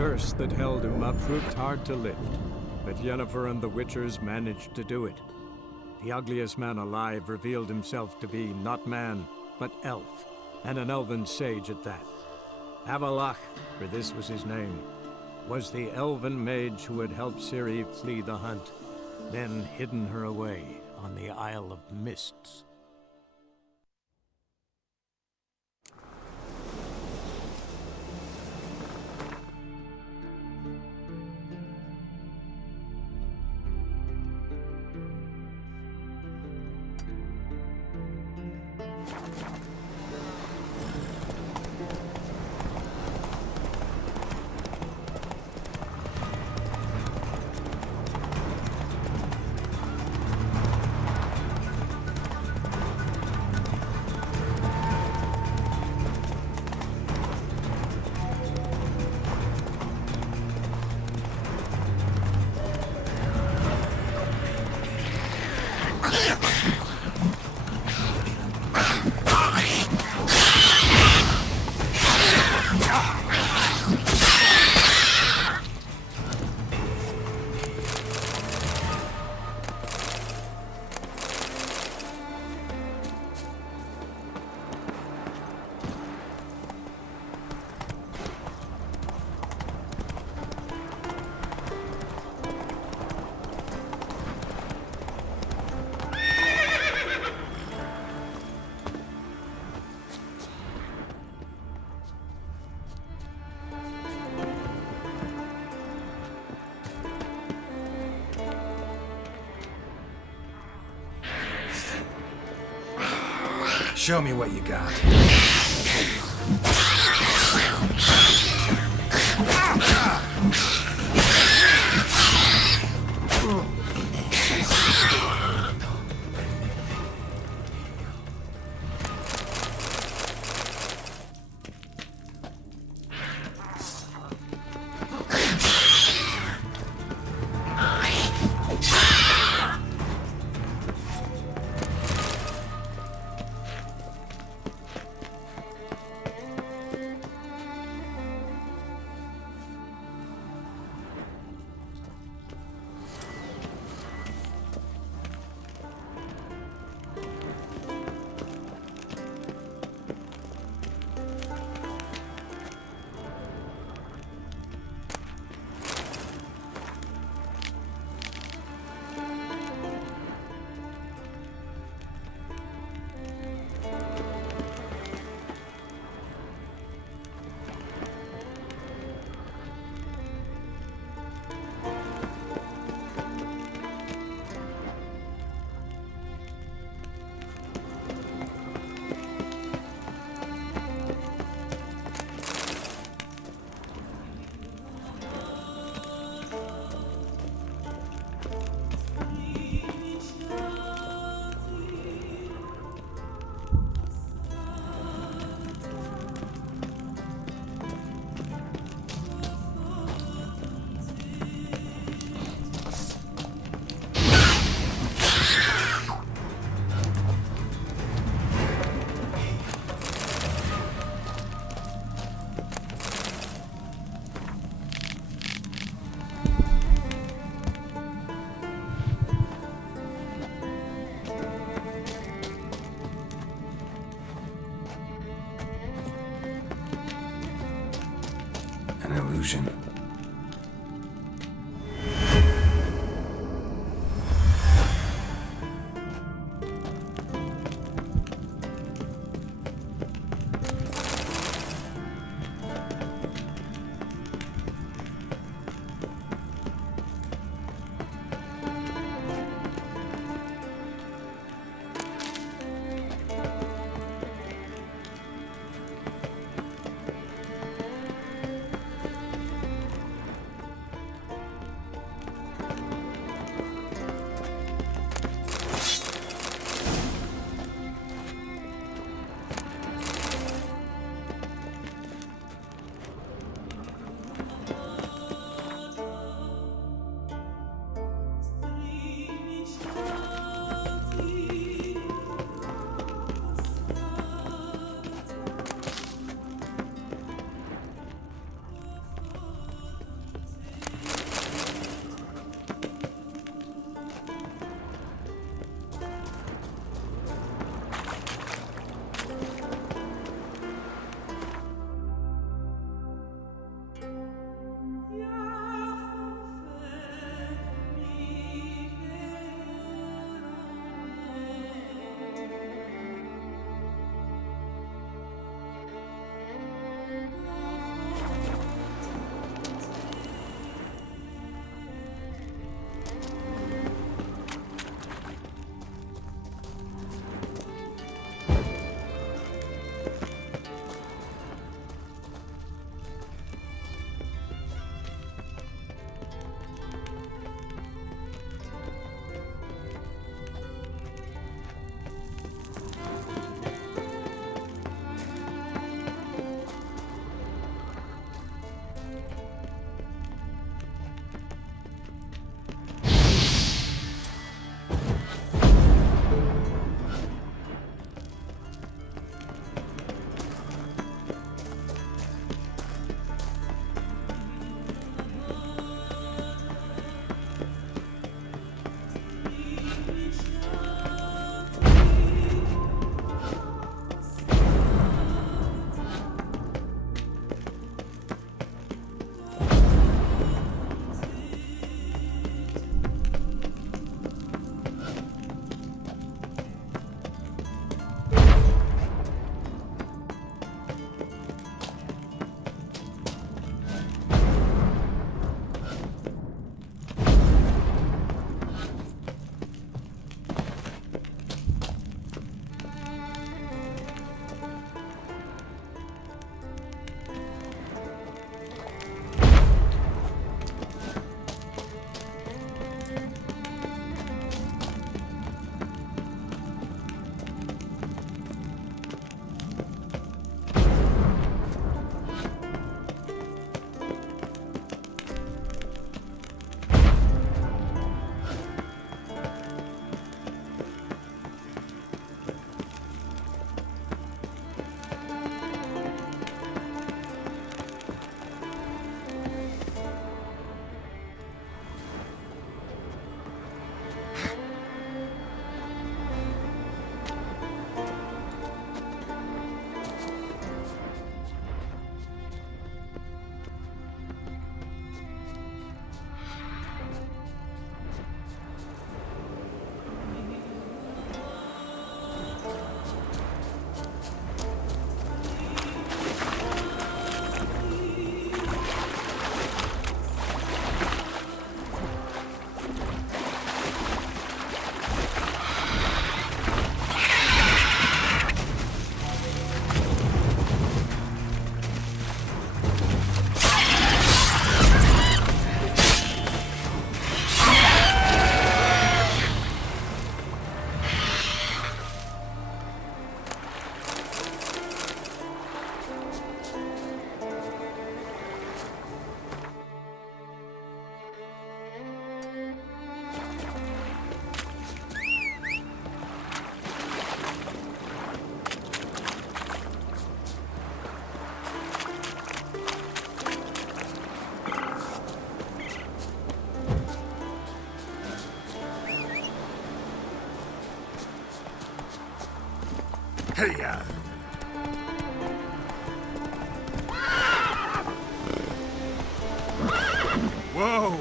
curse that held Uma proved hard to lift, but Yennefer and the Witchers managed to do it. The ugliest man alive revealed himself to be not man, but elf, and an elven sage at that. Avalach, for this was his name, was the elven mage who had helped Ciri flee the hunt, then hidden her away on the Isle of Mists. Show me what you got. Hey-ya! Whoa!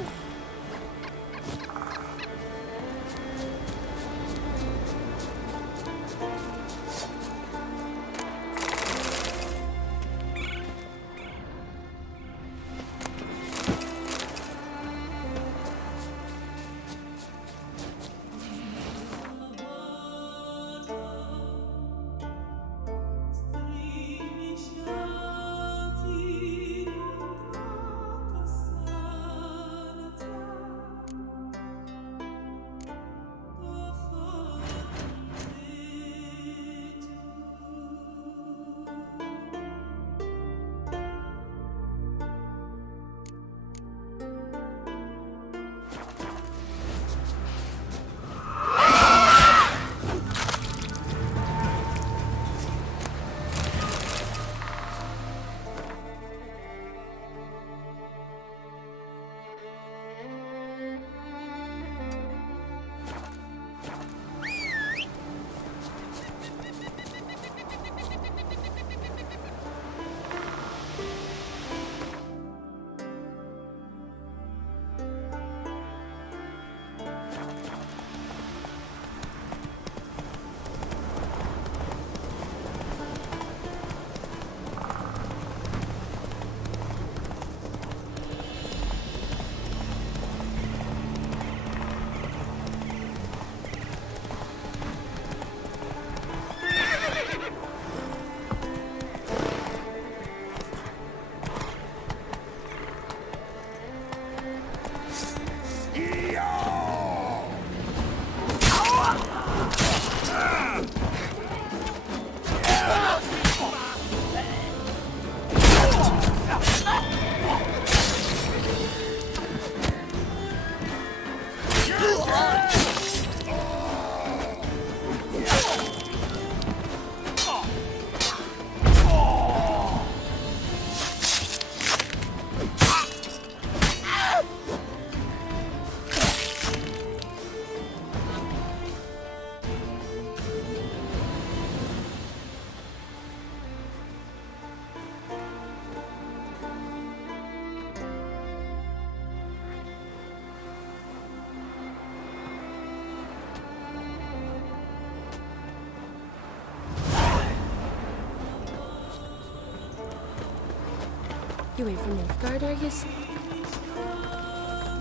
You ain't from Nilfgaard, are yous?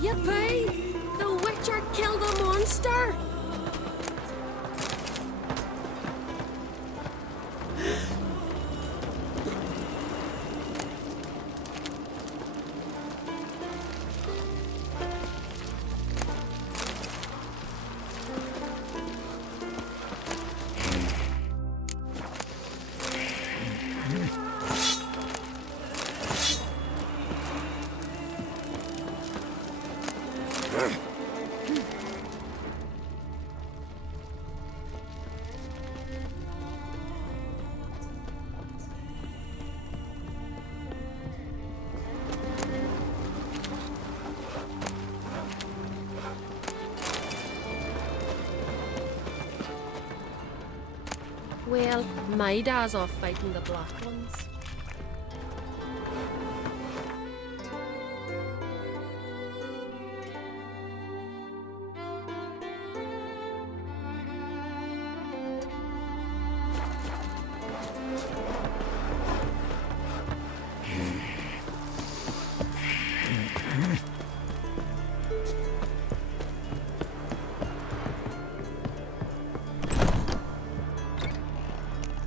Yippee! The Witcher killed the monster! Well, my dad's off fighting the black ones.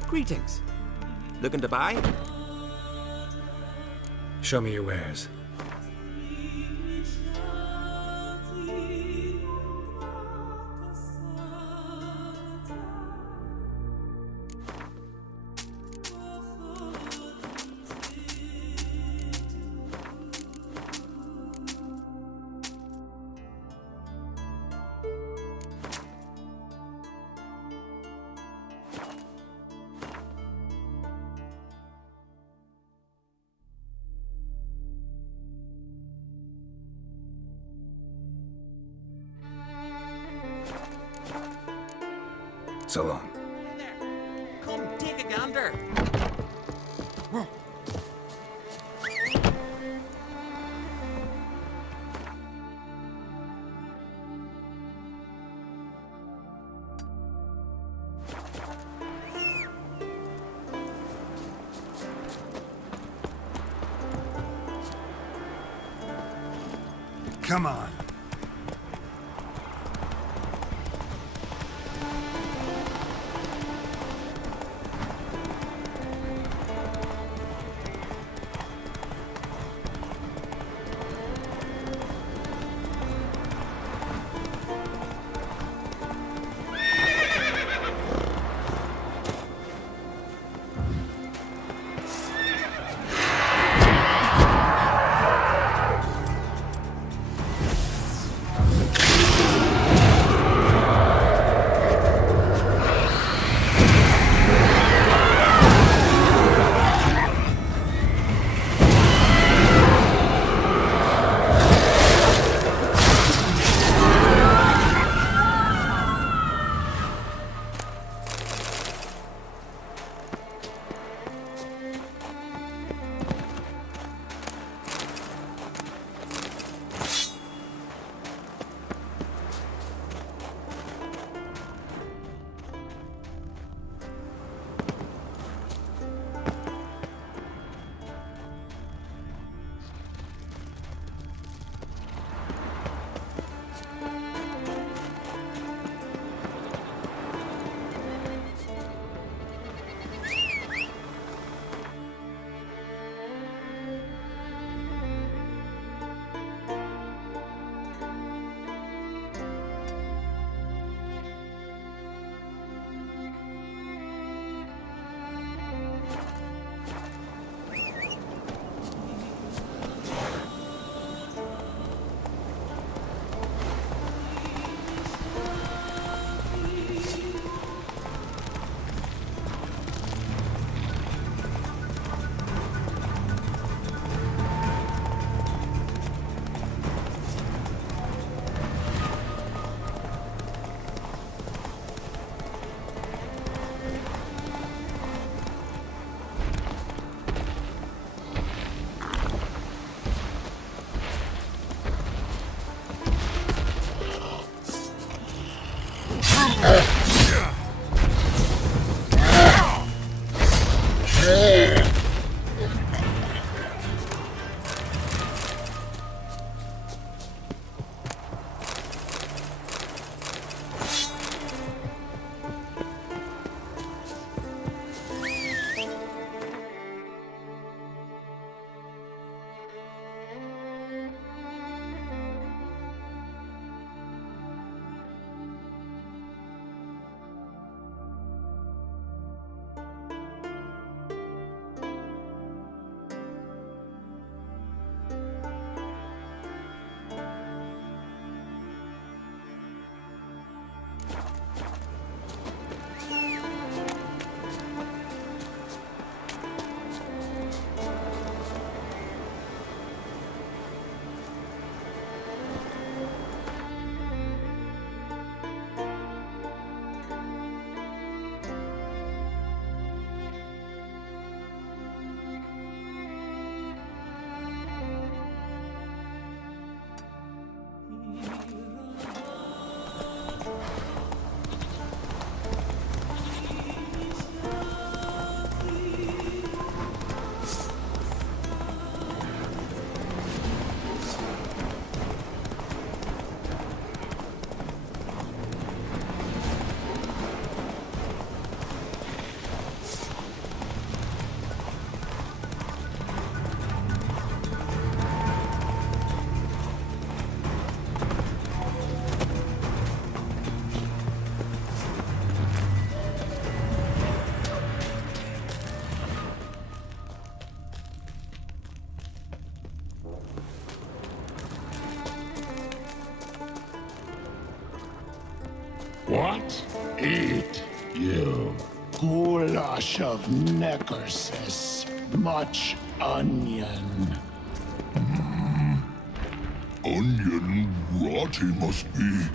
Greetings. Looking to buy? Show me your wares. So long. Come under. Come on. What? Eat, you. Goulash of neckersis. Much onion. Onion rot he must be.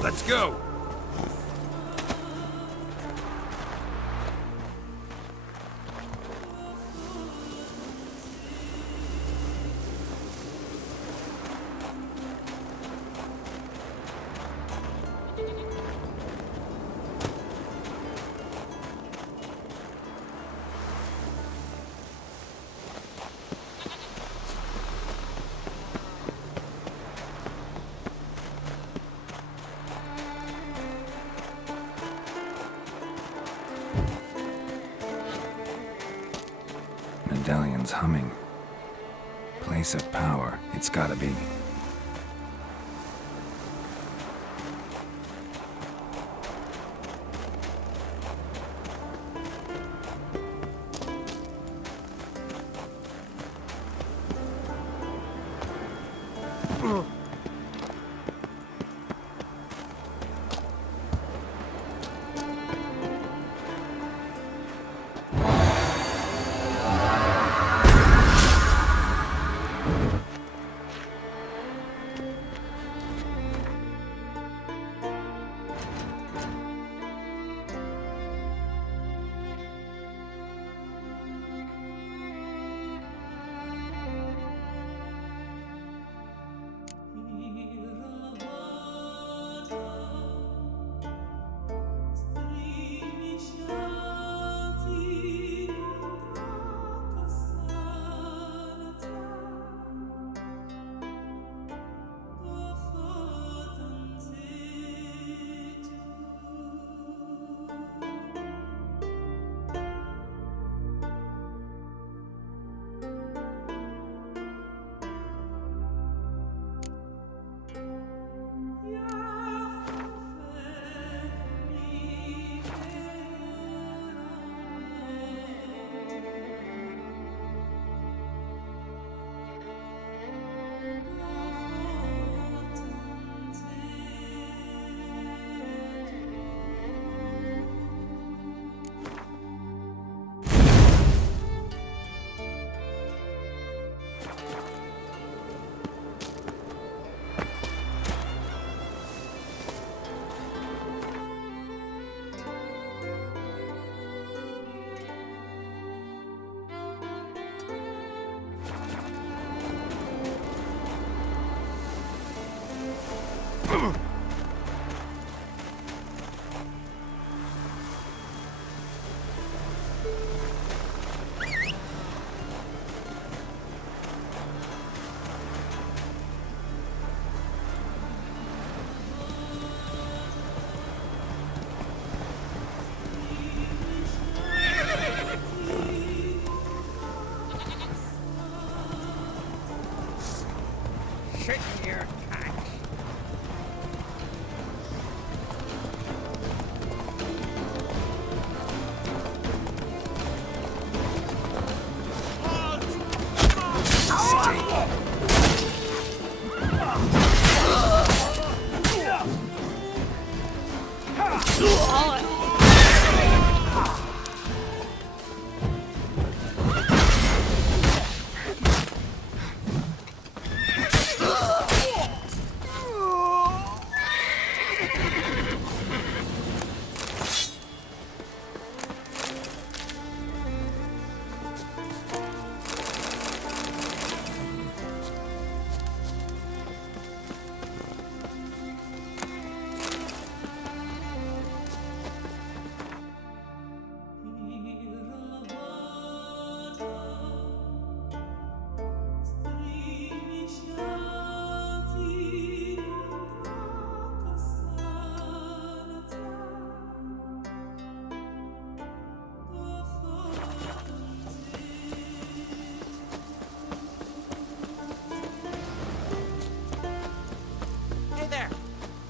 Let's go! Medallion's humming. Place of power, it's gotta be.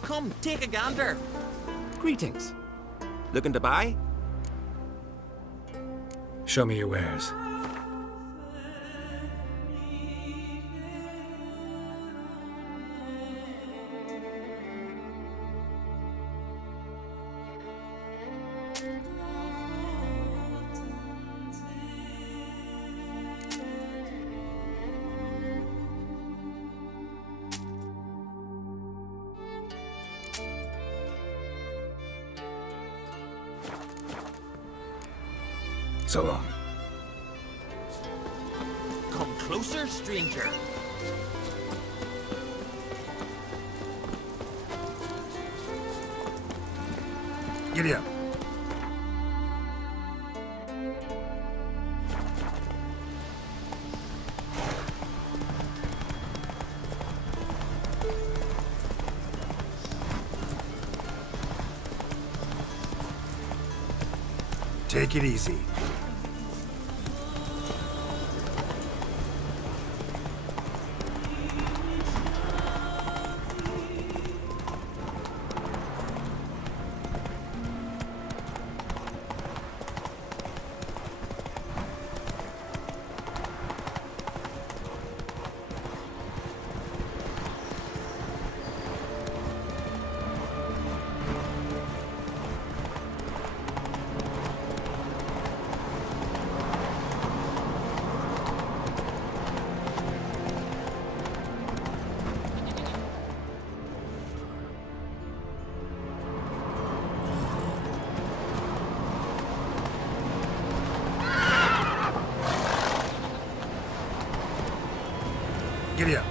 Come, take a gander. Greetings. Looking to buy? Show me your wares. So long. Come closer, stranger. Giddy up. Take it easy. Giddy up.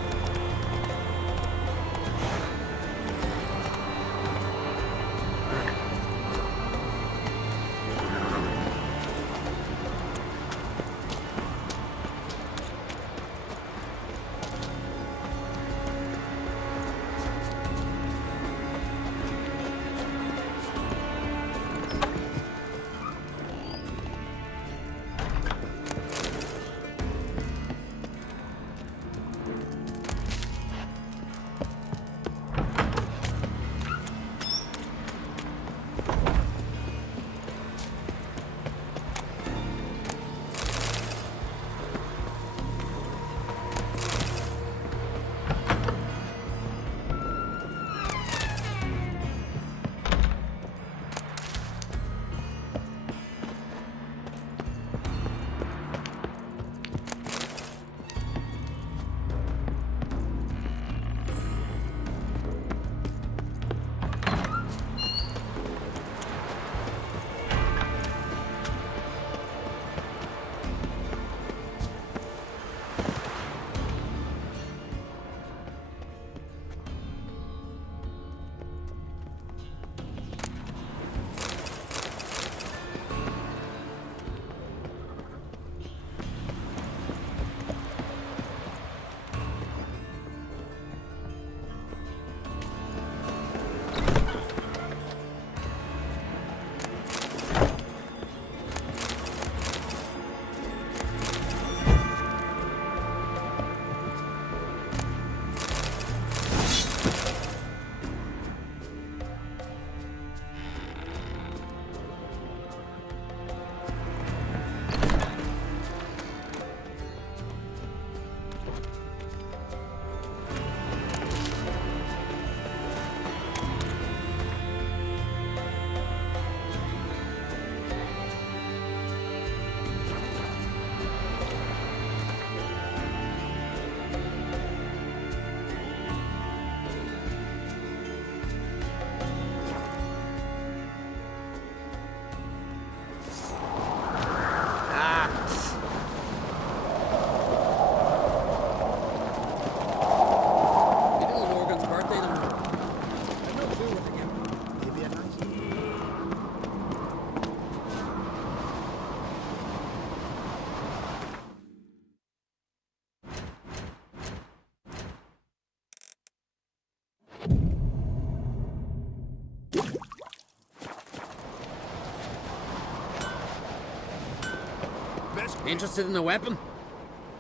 Interested in a weapon?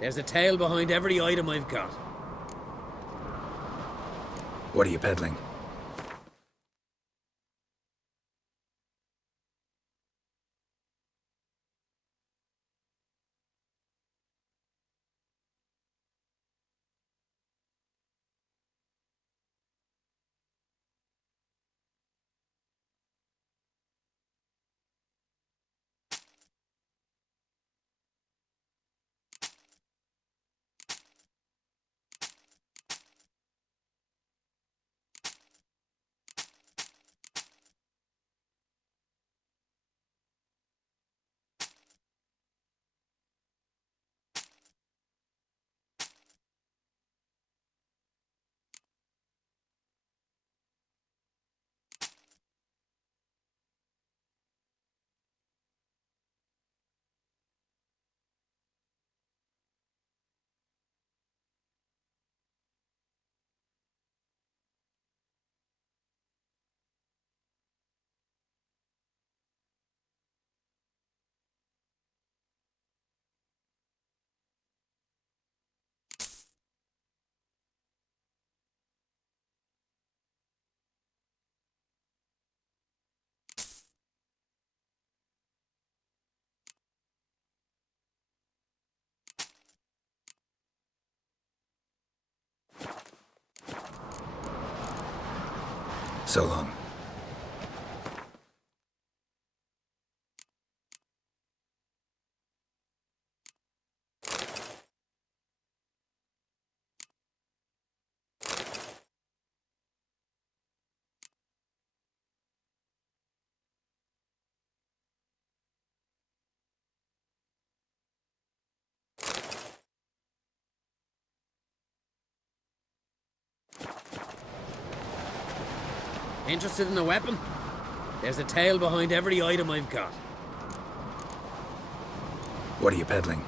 There's a tale behind every item I've got. What are you peddling? So long. Interested in a weapon? There's a tail behind every item I've got. What are you peddling?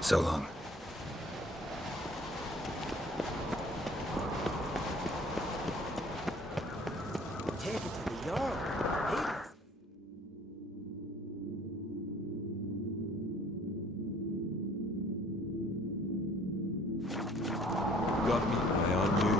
So long. Take it to the yard. Got me eye on you.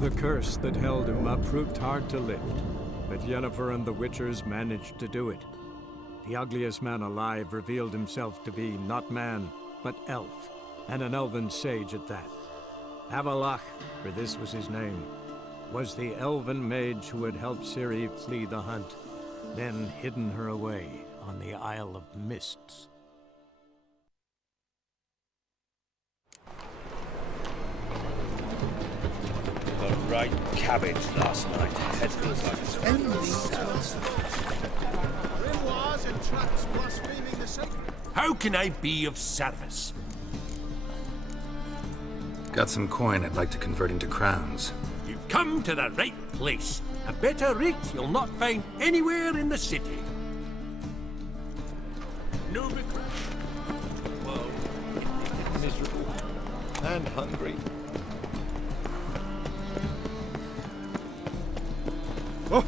The curse that held Uma proved hard to lift, but Yennefer and the Witchers managed to do it. The ugliest man alive revealed himself to be not man, but elf, and an elven sage at that. Avalach, for this was his name, was the elven mage who had helped Ciri flee the hunt, then hidden her away on the Isle of Mists. The right cabbage last night. Head feels like it's only sounds. How can I be of service? Got some coin I'd like to convert into crowns. You've come to the right place. A better rate you'll not find anywhere in the city. No regret. Whoa. Miserable and hungry. Oh,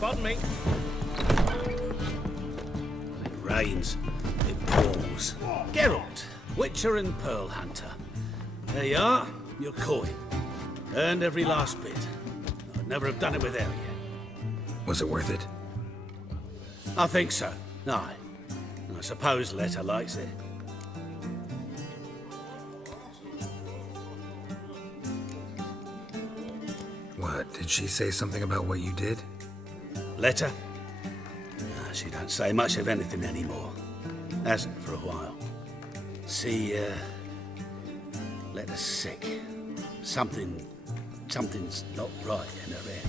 pardon me. It rains. It pours. Geralt, Witcher and Pearl Hunter. There you are, your coin. Earned every last bit. I'd never have done it without you. Was it worth it? I think so. Aye. I suppose Letta likes it. What, did she say something about what you did? Letta? She don't say much of anything anymore. Hasn't for a while. See, Letta's sick. Something's not right in her head.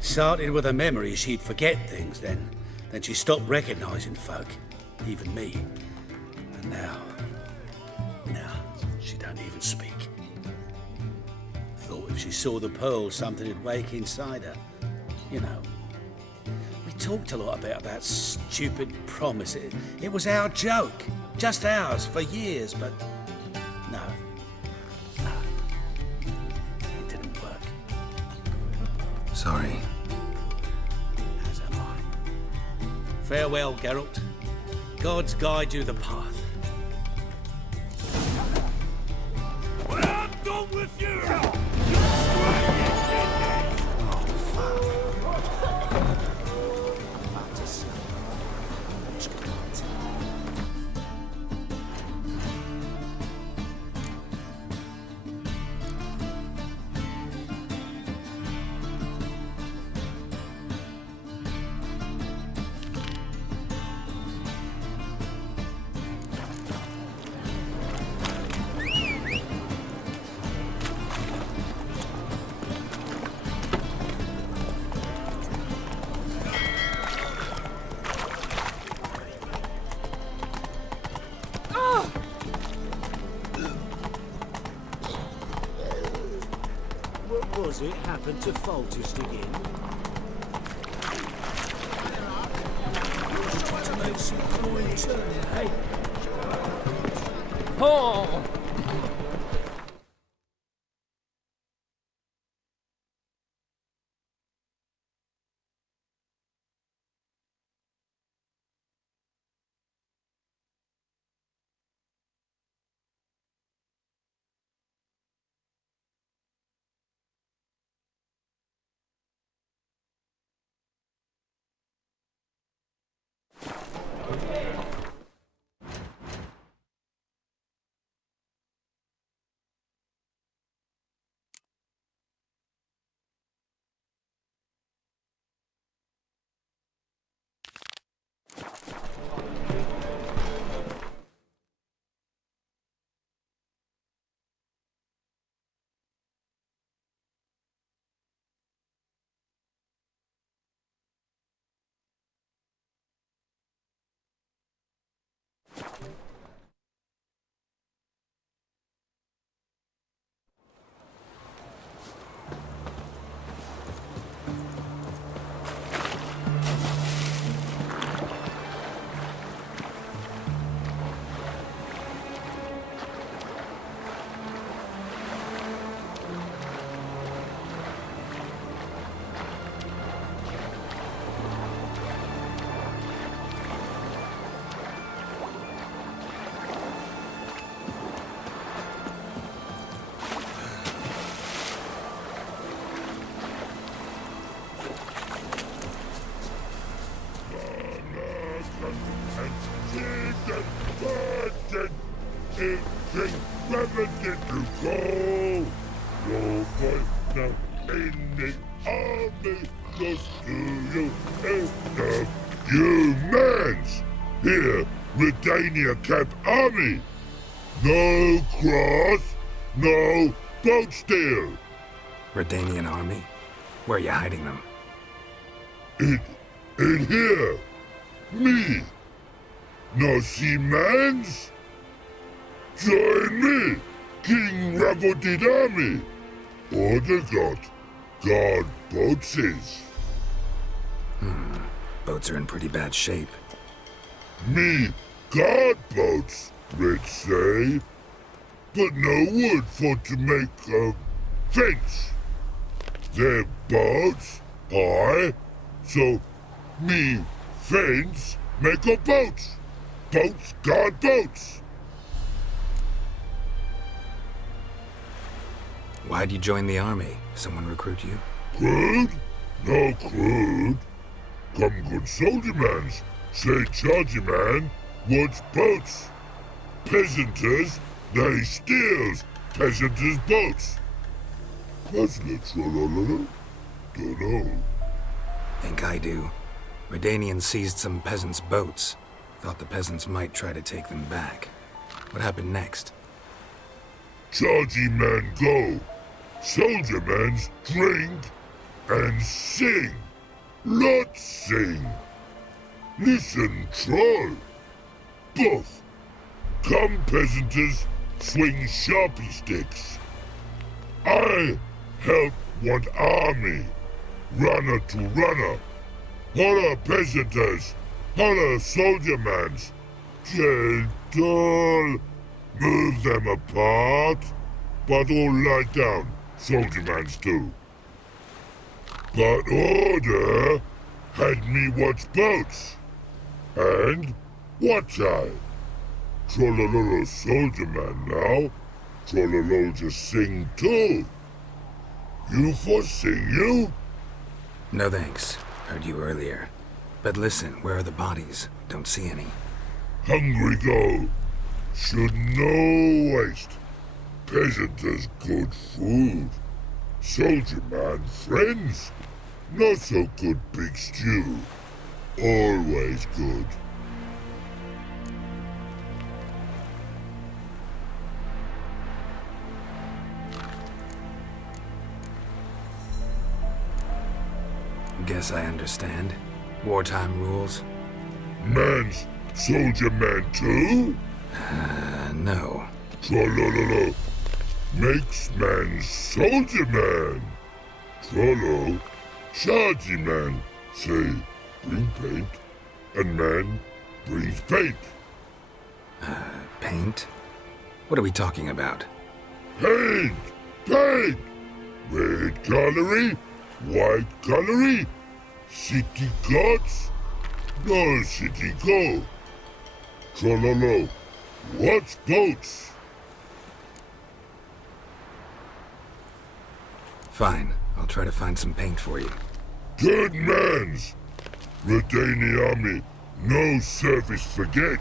Started with a memory she'd forget things, then she stopped recognizing folk, even me. And now she don't even speak. Thought if she saw the pearl, something'd wake inside her. You know. We talked a lot about that stupid promise. It was our joke. Just ours for years, but no. It didn't work. Sorry. As am I. Farewell, Geralt. Gods guide you the path. Well, I'm done with you! Has it happened to Faltist again? Try to make some coin turning, eh? Oh! Never get to go. No point now in the army goes to you and humans. Here, Redania Camp Army. No cross, no boat steal. Redanian army? Where are you hiding them? In here. Me. No seamans? Join me, King Ravodid Army. Order God boatses. Boats are in pretty bad shape. Me, guard boats, Red say. But no wood for to make a fence. Their boats, aye. So, me, fence, make a boats. Boats, guard boats. Why'd you join the army? Someone recruit you? Crude? No crude. Come good soldier mans. Say chargy man wants boats. Peasanters, they steals peasanters' boats. Dunno. Think I do. Redanians seized some peasants' boats. Thought the peasants might try to take them back. What happened next? Chargy man go. Soldier mans drink and sing. Lot sing. Listen, troll. Both. Come peasanters swing sharpie sticks. I help one army. Runner to runner. Holla peasanters. Holla soldier mans. Gentle. Move them apart. But all lie down. Soldier mans do. But order had me watch boats. And watch I. Trollololo soldier man now. Trollolo just sing too. You for sing you? No thanks. Heard you earlier. But listen, where are the bodies? Don't see any. Hungry go. Should no waste. Peasanters good food. Soldier man friends. Not so good big stew. Always good. Guess I understand. Wartime rules? Man's soldier man too? No. Trollololo. Makes man soldier man. Trollo, Shardy man say bring paint, and man brings paint. Paint? What are we talking about? Paint! Paint! Red colory, white colory, city gods, no city go. Trollolo, what's boats? Fine, I'll try to find some paint for you. Good mans! Redani army, no service forget.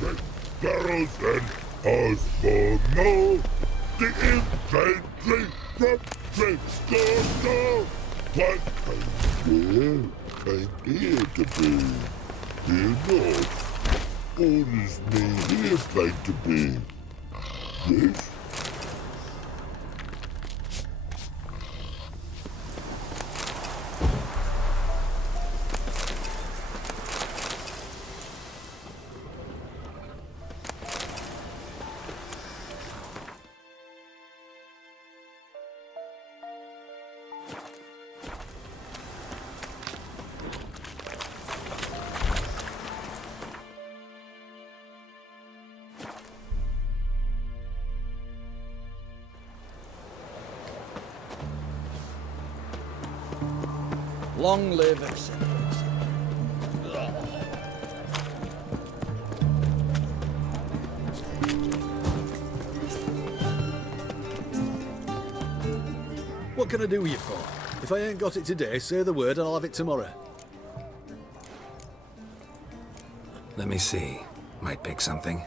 Red barrels and ours for no. The infantry from Maxco-K. What idea to be? Fear not. Orders me here fight to be. Yes? Long live etc. What can I do with you for? If I ain't got it today, say the word and I'll have it tomorrow. Let me see. Might pick something.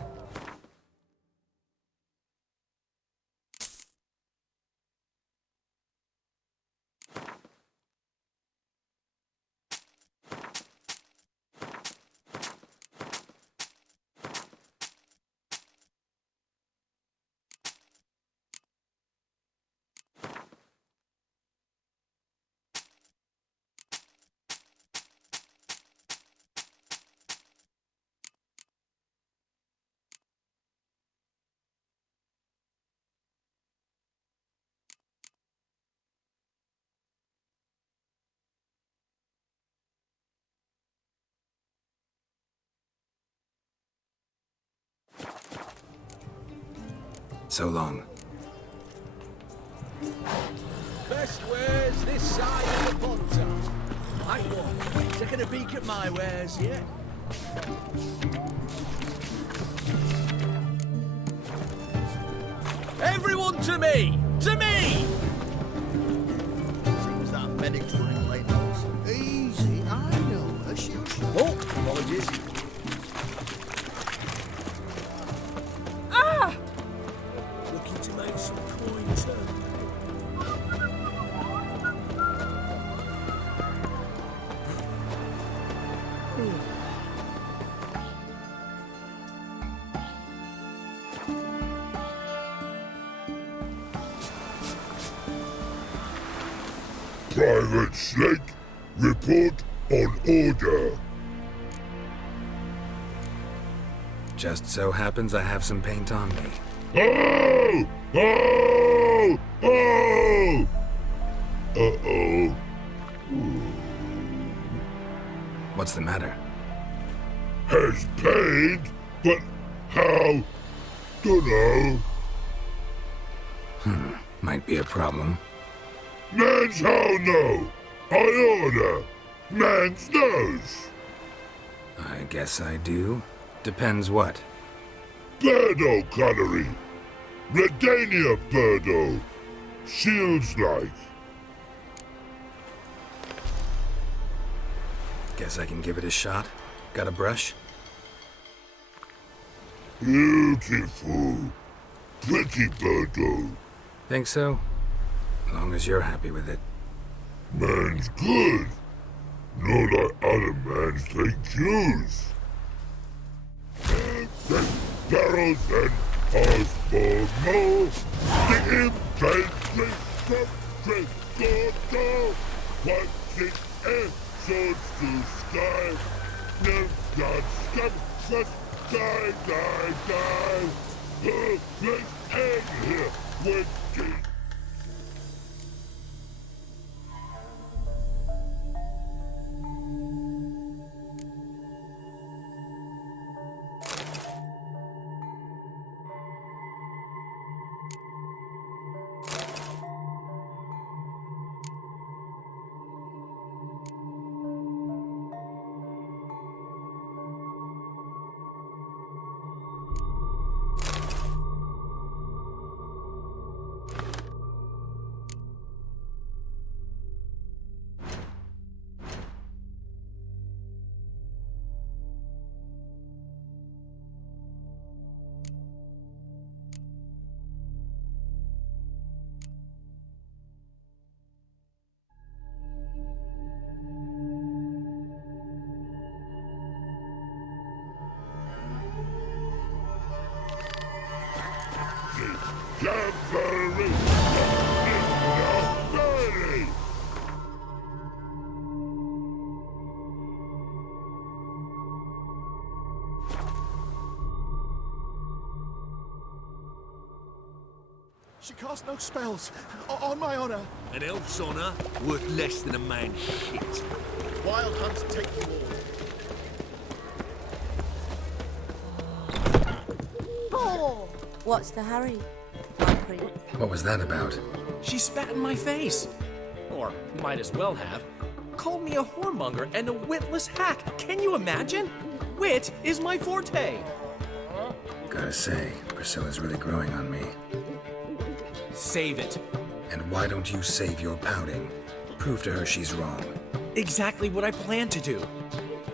So long. Best wares this side of the Ponta. I won. Taking a peek at my wares, yeah? Everyone to me! To me! Seems that medic's running late. Easy, I know. Oh, apologies. Looking to make some coin too. Private Slate, report on order. Just so happens I have some paint on me. Oh! Oh! Oh! Uh-oh. What's the matter? Has paid, but how? Dunno. Might be a problem. Man's how no? I order. Man's knows. I guess I do. Depends what. Birdo colory. Redania birdo. Shields like. Guess I can give it a shot. Got a brush? Beautiful. Pretty birdo. Think so? As long as you're happy with it. Man's good. Not like other mans take cues. Barrels and ours for more. The infantry from Maxco-K. Punching air, swords to sky. No god scum, but die, die, die. Let's end here with She casts no spells. On my honor. An elf's honor worth less than a man's shit. Wild hunts take you all. Oh, what's the hurry? What was that about? She spat in my face. Or might as well have. Called me a whoremonger and a witless hack. Can you imagine? Wit is my forte. Gotta say, Priscilla's really growing on me. Save it. And why don't you save your pouting? Prove to her she's wrong. Exactly what I plan to do.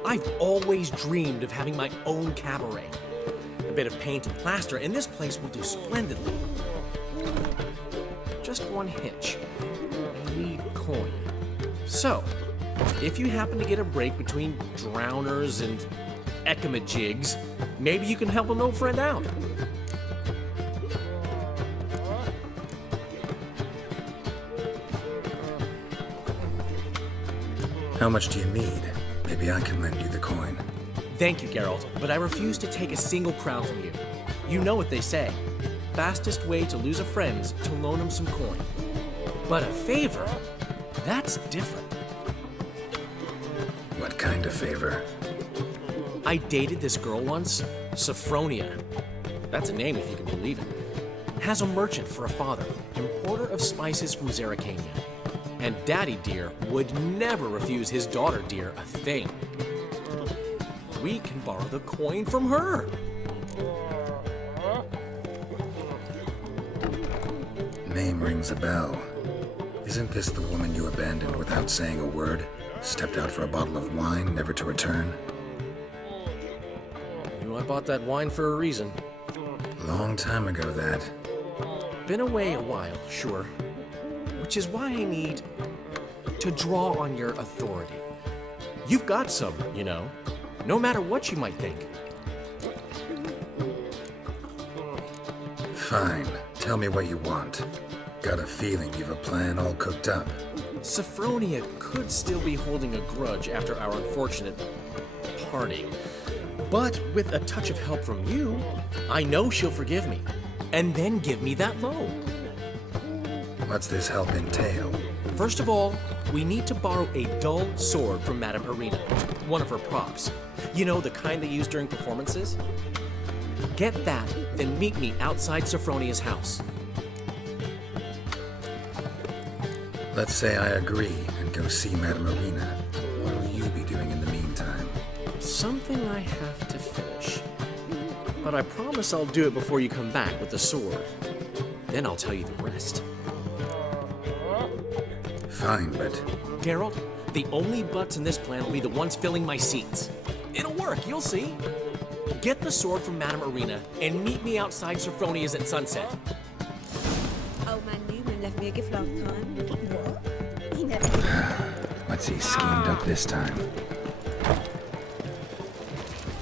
I've always dreamed of having my own cabaret. A bit of paint and plaster, and this place will do splendidly. Just one hitch. I need coin. So, if you happen to get a break between drowners and ecamajigs, maybe you can help an old friend out. How much do you need? Maybe I can lend you the coin. Thank you, Geralt, but I refuse to take a single crown from you. You know what they say. Fastest way to lose a friend's to loan him some coin. But a favor? That's different. What kind of favor? I dated this girl once, Sophronia. That's a name if you can believe it. Has a merchant for a father, importer of spices from Zerrikania. And Daddy Dear would never refuse his daughter Dear a thing. We can borrow the coin from her. Name rings a bell. Isn't this the woman you abandoned without saying a word? Stepped out for a bottle of wine, never to return? Knew I bought that wine for a reason. Long time ago, that. Been away a while, sure. Which is why I need to draw on your authority. You've got some, you know, no matter what you might think. Fine. Tell me what you want. Got a feeling you've a plan all cooked up. Sophronia could still be holding a grudge after our unfortunate parting. But with a touch of help from you, I know she'll forgive me. And then give me that loan. What's this help entail? First of all, we need to borrow a dull sword from Madame Arena, one of her props. You know, the kind they use during performances? Get that, then meet me outside Sophronia's house. Let's say I agree and go see Madame Arena. What will you be doing in the meantime? Something I have to finish. But I promise I'll do it before you come back with the sword. Then I'll tell you the rest. Fine, but... Geralt, the only butts in this plan will be the ones filling my seats. It'll work, you'll see. Get the sword from Madame Arena and meet me outside Sophronia's at sunset. Old man Newman left me a gift last time. What? He never did. What's he schemed up this time?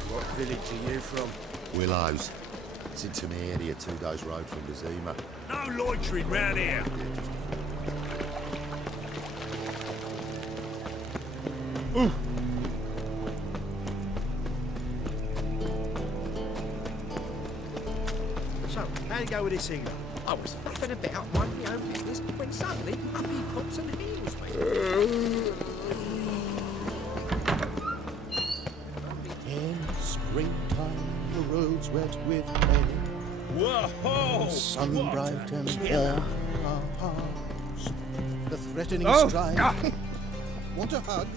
What village are you from? Willows. It's into my area, 2 days' road from Gazima. No loitering round here. So, how'd it go with this healer? I was faffing about minding my own business when suddenly up he pops and heals me. In springtime, the roads wet with rain. Whoa! The sun bright and warm our hearts. The threatening stride. Want a hug?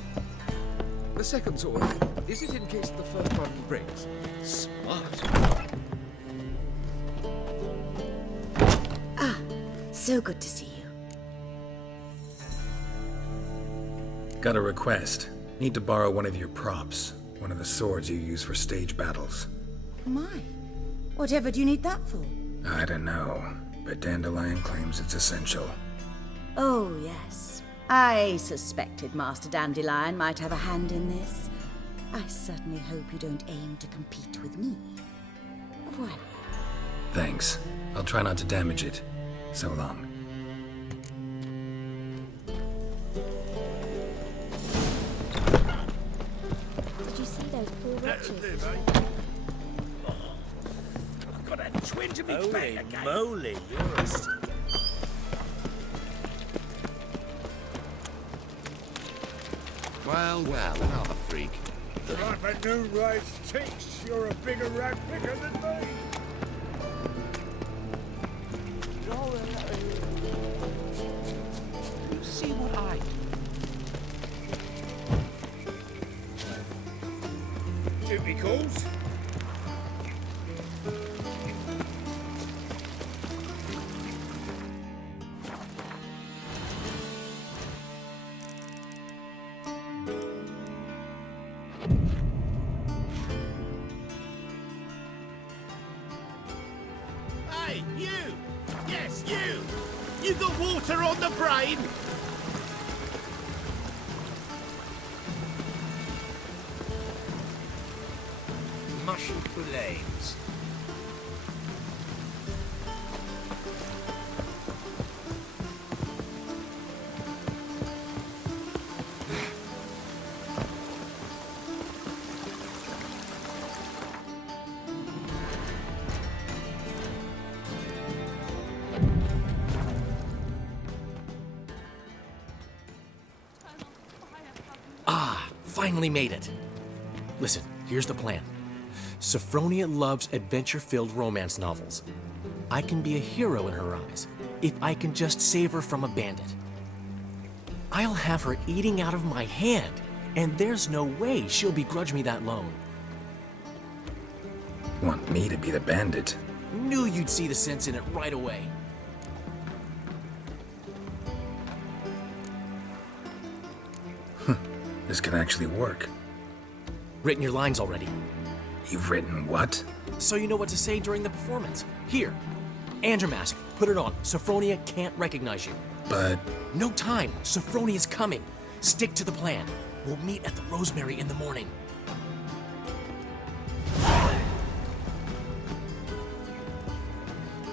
The second sword, is it in case the first one breaks? Smart. Ah, so good to see you. Got a request. Need to borrow one of your props. One of the swords you use for stage battles. My, whatever do you need that for? I don't know, but Dandelion claims it's essential. Oh, yes. I suspected Master Dandelion might have a hand in this. I certainly hope you don't aim to compete with me. Au revoir. Thanks. I'll try not to damage it. So long. Did you see those poor wretches? I've got a twinge of me back again. Moly, you're a... Well, well, another freak. If a new rice takes, you're a bigger rat picker than me. You see what I do? Duty calls. Hey, you! Yes, you! You got water on the brain? Mushy pullaines. Finally made it. Listen, here's the plan. Sophronia loves adventure-filled romance novels. I can be a hero in her eyes if I can just save her from a bandit. I'll have her eating out of my hand, and there's no way she'll begrudge me that loan. Want me to be the bandit? Knew you'd see the sense in it right away. This can actually work. Written your lines already. You've written what? So you know what to say during the performance. Here. And your mask. Put it on. Sophronia can't recognize you. But... No time. Sophronia's coming. Stick to the plan. We'll meet at the Rosemary in the morning.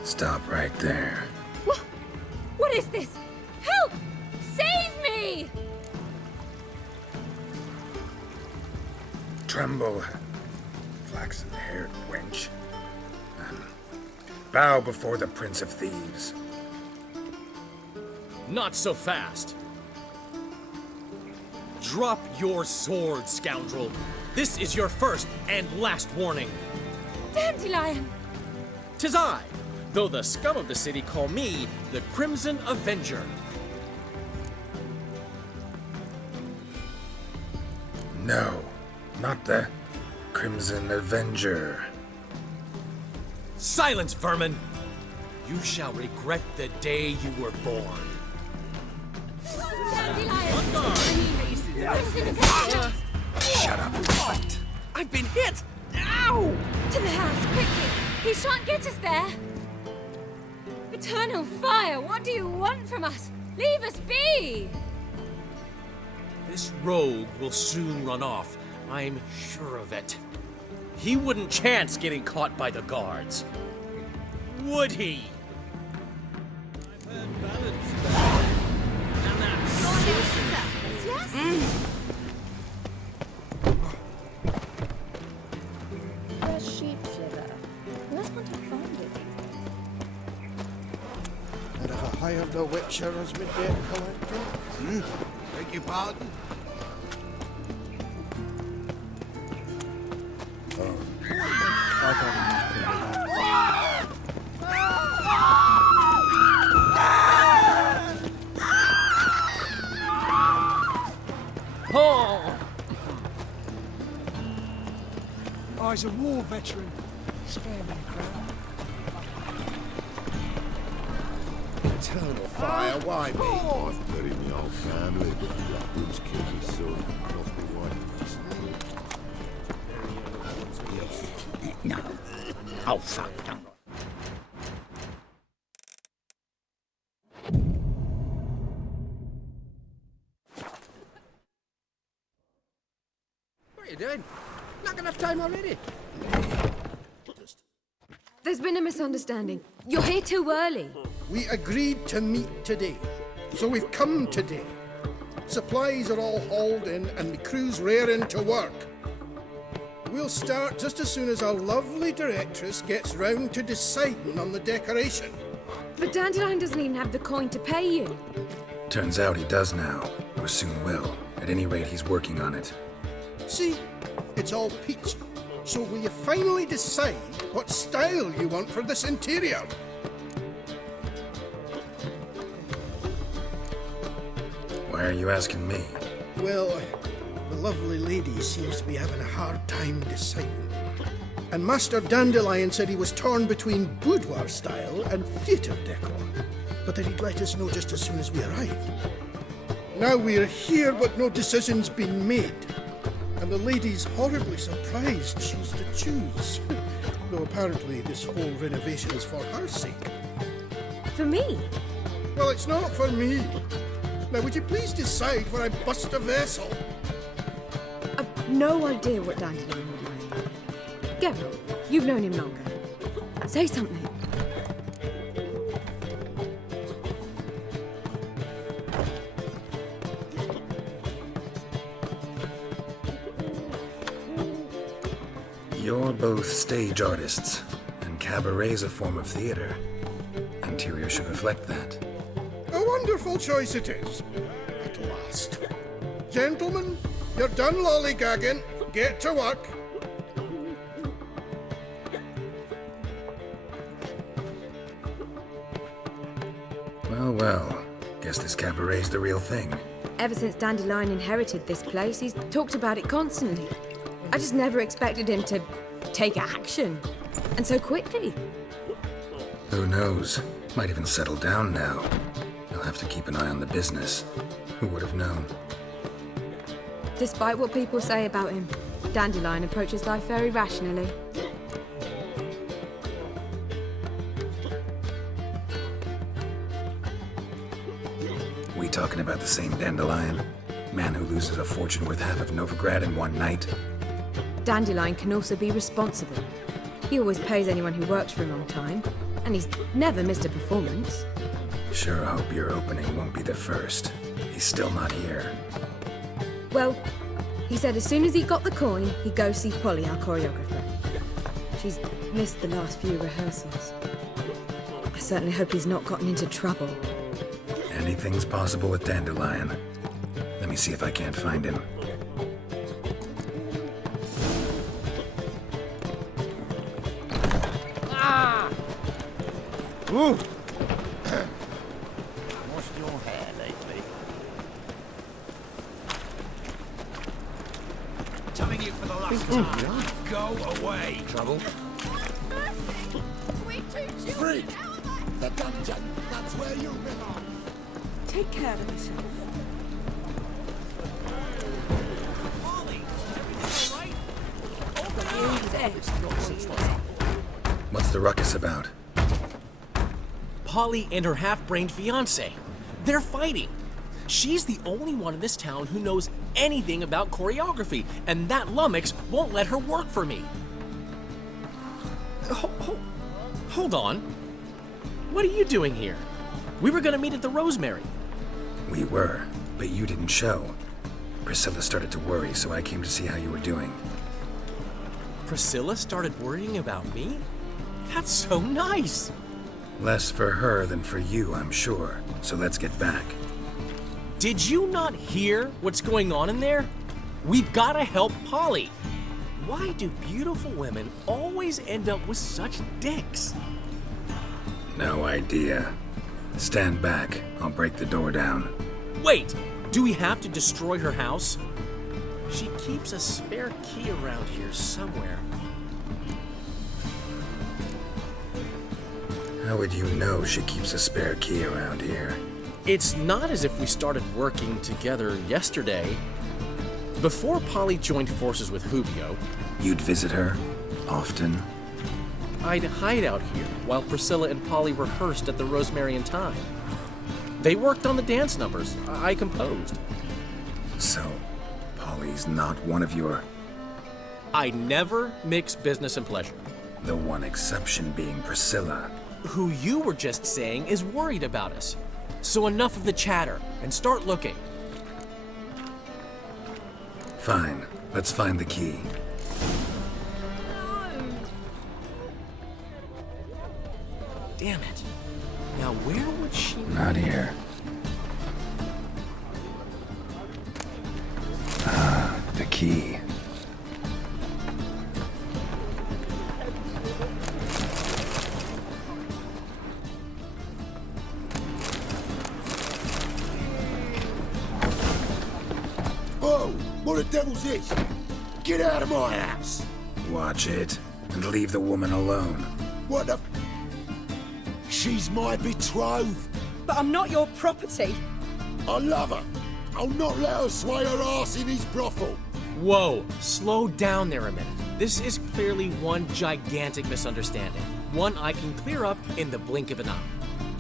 Stop right there. What is this? Help! Save me! Tremble, flaxen-haired wench. Bow before the Prince of Thieves. Not so fast. Drop your sword, scoundrel. This is your first and last warning. Dandelion! 'Tis I, though the scum of the city call me the Crimson Avenger. No, not the Crimson Avenger. Silence, vermin! You shall regret the day you were born. Shut up and fight. I've been hit! Ow! To the house, quickly! He shan't get us there! Eternal fire, what do you want from us? Leave us be! This rogue will soon run off. I'm sure of it. He wouldn't chance getting caught by the guards. Would he? Fresh sheep's liver. Where's one to find it? And if I hired a witcher as my debt collector? Beg your pardon? I was a war veteran. Spare me, crowd. Eternal fire, why me? I've buried my whole family. Blackwood's killed his son. Lost my wife. No. Oh, fuck. No. What are you doing? Not enough time already. There's been a misunderstanding. You're here too early. We agreed to meet today, so we've come today. Supplies are all hauled in and the crew's raring to work. We'll start just as soon as our lovely directress gets round to deciding on the decoration. But Dandelion doesn't even have the coin to pay you. Turns out he does now, or soon will. At At any rate, he's working on it. See, it's all peachy. So will you finally decide what style you want for this interior? Why are you asking me? Well, the lovely lady seems to be having a hard time deciding. And Master Dandelion said he was torn between boudoir style and theatre decor, but that he'd let us know just as soon as we arrived. Now we're here, but no decision's been made. And the lady's horribly surprised she's to choose. Though apparently this whole renovation is for her sake. For me? Well, it's not for me. Now, would you please decide where I bust a vessel? I've no idea what Dandelion would like. Geralt, you've known him longer. Say something. You're both stage artists, and cabaret's a form of theater. Interior should reflect that. A wonderful choice it is. At last. Gentlemen, you're done lollygagging. Get to work. Well, well. Guess this cabaret's the real thing. Ever since Dandelion inherited this place, he's talked about it constantly. I just never expected him to take action. And so quickly. Who knows? Might even settle down now. You'll have to keep an eye on the business. Who would have known? Despite what people say about him, Dandelion approaches life very rationally. We talking about the same Dandelion? Man who loses a fortune worth half of Novigrad in one night? Dandelion can also be responsible. He always pays anyone who works for him on time, and he's never missed a performance. Sure hope your opening won't be the first. He's still not here. Well, he said as soon as he got the coin, he'd go see Polly, our choreographer. She's missed the last few rehearsals. I certainly hope he's not gotten into trouble. Anything's possible with Dandelion. Let me see if I can't find him. Ooh! Washed your hair lately? Telling you for the last time. Go away. Trouble? Freak! The dungeon! That's where you belong! Take care of yourself. What's the ruckus about? Polly and her half-brained fiancé. They're fighting. She's the only one in this town who knows anything about choreography, and that lummox won't let her work for me. Hold on. What are you doing here? We were gonna meet at the Rosemary. We were, but you didn't show. Priscilla started to worry, so I came to see how you were doing. Priscilla started worrying about me? That's so nice. Less for her than for you, I'm sure. So let's get back. Did you not hear what's going on in there? We've got to help Polly. Why do beautiful women always end up with such dicks? No idea. Stand back. I'll break the door down. Wait! Do we have to destroy her house? She keeps a spare key around here somewhere. How would you know she keeps a spare key around here? It's not as if we started working together yesterday. Before Polly joined forces with Hubio, You'd visit her? Often? I'd hide out here while Priscilla and Polly rehearsed at the Rosemary and Thyme. They worked on the dance numbers. I composed. So, Polly's not one of your... I never mix business and pleasure. The one exception being Priscilla. Who you were just saying is worried about us. So enough of the chatter, and start looking. Fine. Let's find the key. Damn it. Now where would she... Not here. the devil's this? Get out of my house! Watch it, and leave the woman alone. What the... She's my betrothed. But I'm not your property. I love her. I'll not let her sway her ass in his brothel. Whoa, slow down there a minute. This is clearly one gigantic misunderstanding. One I can clear up in the blink of an eye.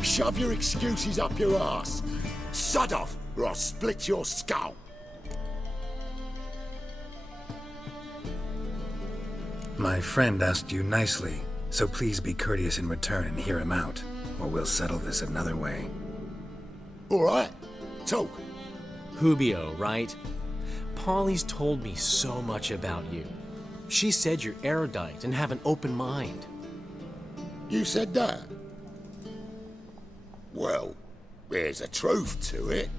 Shove your excuses up your ass. Sod off, or I'll split your skull. My friend asked you nicely, so please be courteous in return and hear him out, or we'll settle this another way. All right, talk. Hubio, right? Polly's told me so much about you. She said you're erudite and have an open mind. You said that? Well, there's a truth to it.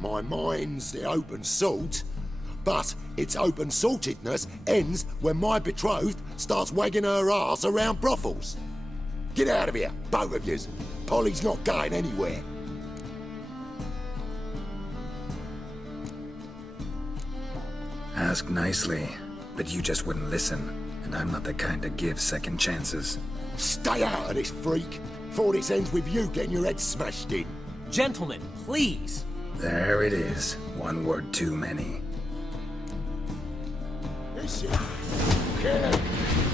My mind's the open salt, but its open saltedness ends when my betrothed starts wagging her ass around brothels. Get out of here, both of yous. Polly's not going anywhere. Ask nicely, but you just wouldn't listen, and I'm not the kind to give second chances. Stay out of this, freak, before this ends with you getting your head smashed in. Gentlemen, please! There it is. One word too many. Listen, kill him!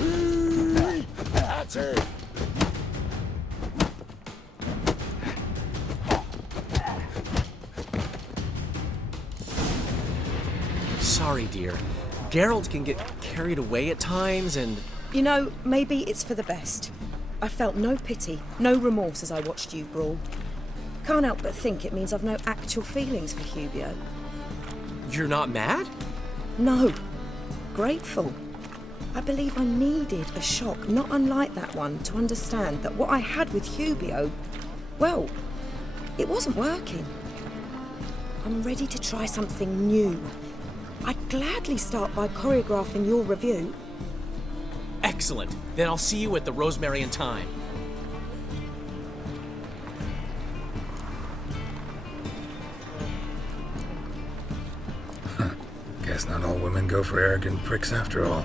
Ooh, that's it! Sorry, dear. Geralt can get carried away at times and... You know, maybe it's for the best. I felt no pity, no remorse as I watched you brawl. Can't help but think it means I've no actual feelings for Hubio. You're not mad? No. Grateful. I believe I needed a shock not unlike that one to understand that what I had with Hubio, well, it wasn't working. I'm ready to try something new. I'd gladly start by choreographing your review. Excellent. Then I'll see you at the Rosemary and Thyme. Guess not all women go for arrogant pricks after all.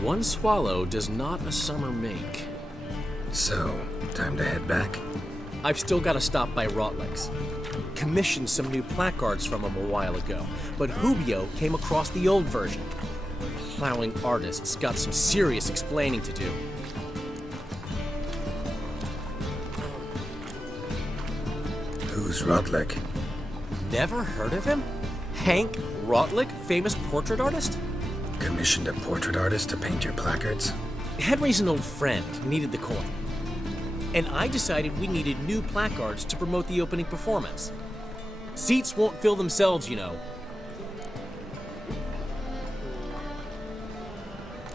One swallow does not a summer make. So, time to head back? I've still got to stop by Rotlick's. Commissioned some new placards from him a while ago, but Hubio came across the old version. Plowing artists got some serious explaining to do. Who's Rotlick? Never heard of him? Hank Rotlick, famous portrait artist? Commissioned a portrait artist to paint your placards? Henry's an old friend, needed the coin. And I decided we needed new placards to promote the opening performance. Seats won't fill themselves, you know.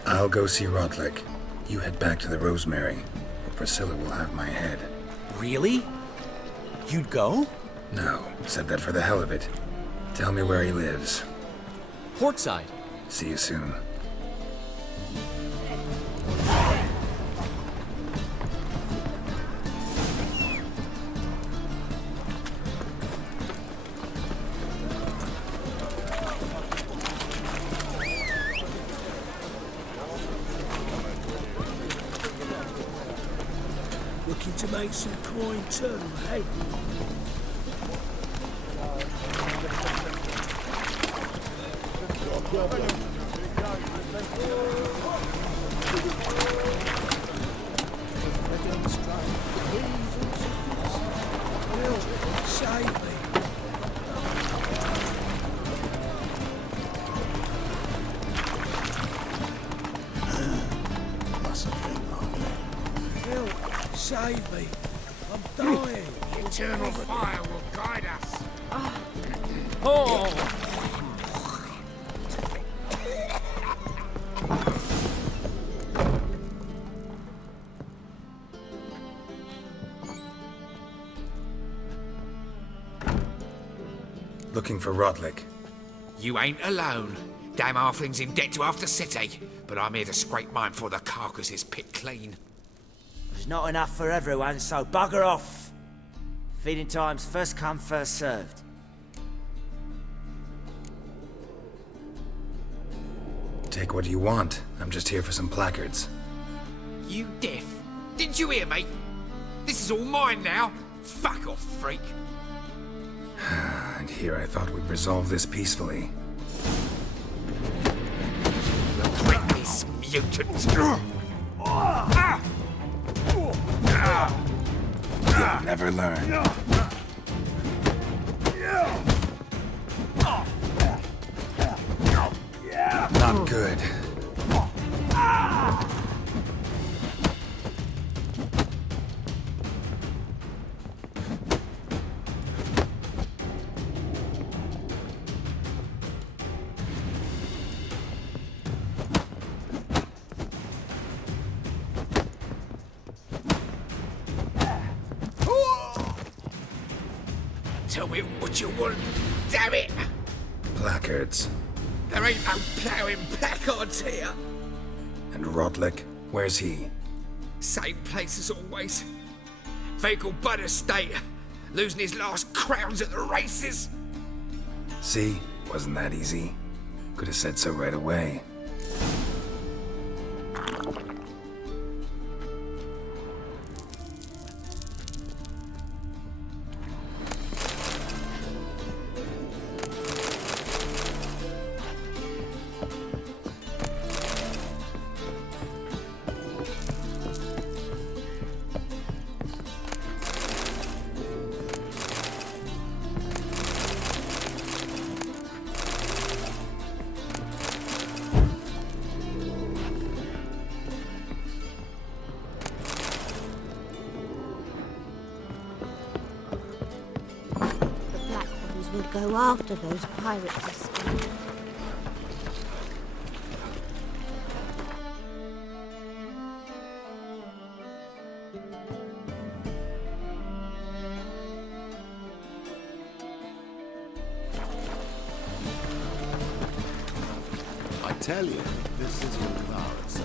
I'll go see Rotlick. You head back to the Rosemary, or Priscilla will have my head. Really? You'd go? No, said that for the hell of it. Tell me where he lives. Portside. See you soon. Looking to make some coin too, eh? Save me. Mustn't think like that. Help, save me. I'm dying. Eternal fire will guide us. Oh! Looking for Rotlick. You ain't alone. Damn halfling's in debt to half the city, but I'm here to scrape mine before the carcass is picked clean. There's not enough for everyone, so bugger off. Feeding time's first come, first served. Take what you want. I'm just here for some placards. You deaf? Didn't you hear me? This is all mine now. Fuck off, freak. And here I thought we'd resolve this peacefully. This mutant. You'll never learn. Not good. Tell me what you want, damn it! Placards. There ain't no ploughing placards here. And Rotlick, where's he? Same place as always. Vehicle bud estate. Losing his last crowns at the races. See? Wasn't that easy? Could have said so right away. Would go after those pirates. I tell you, this is your Aorus.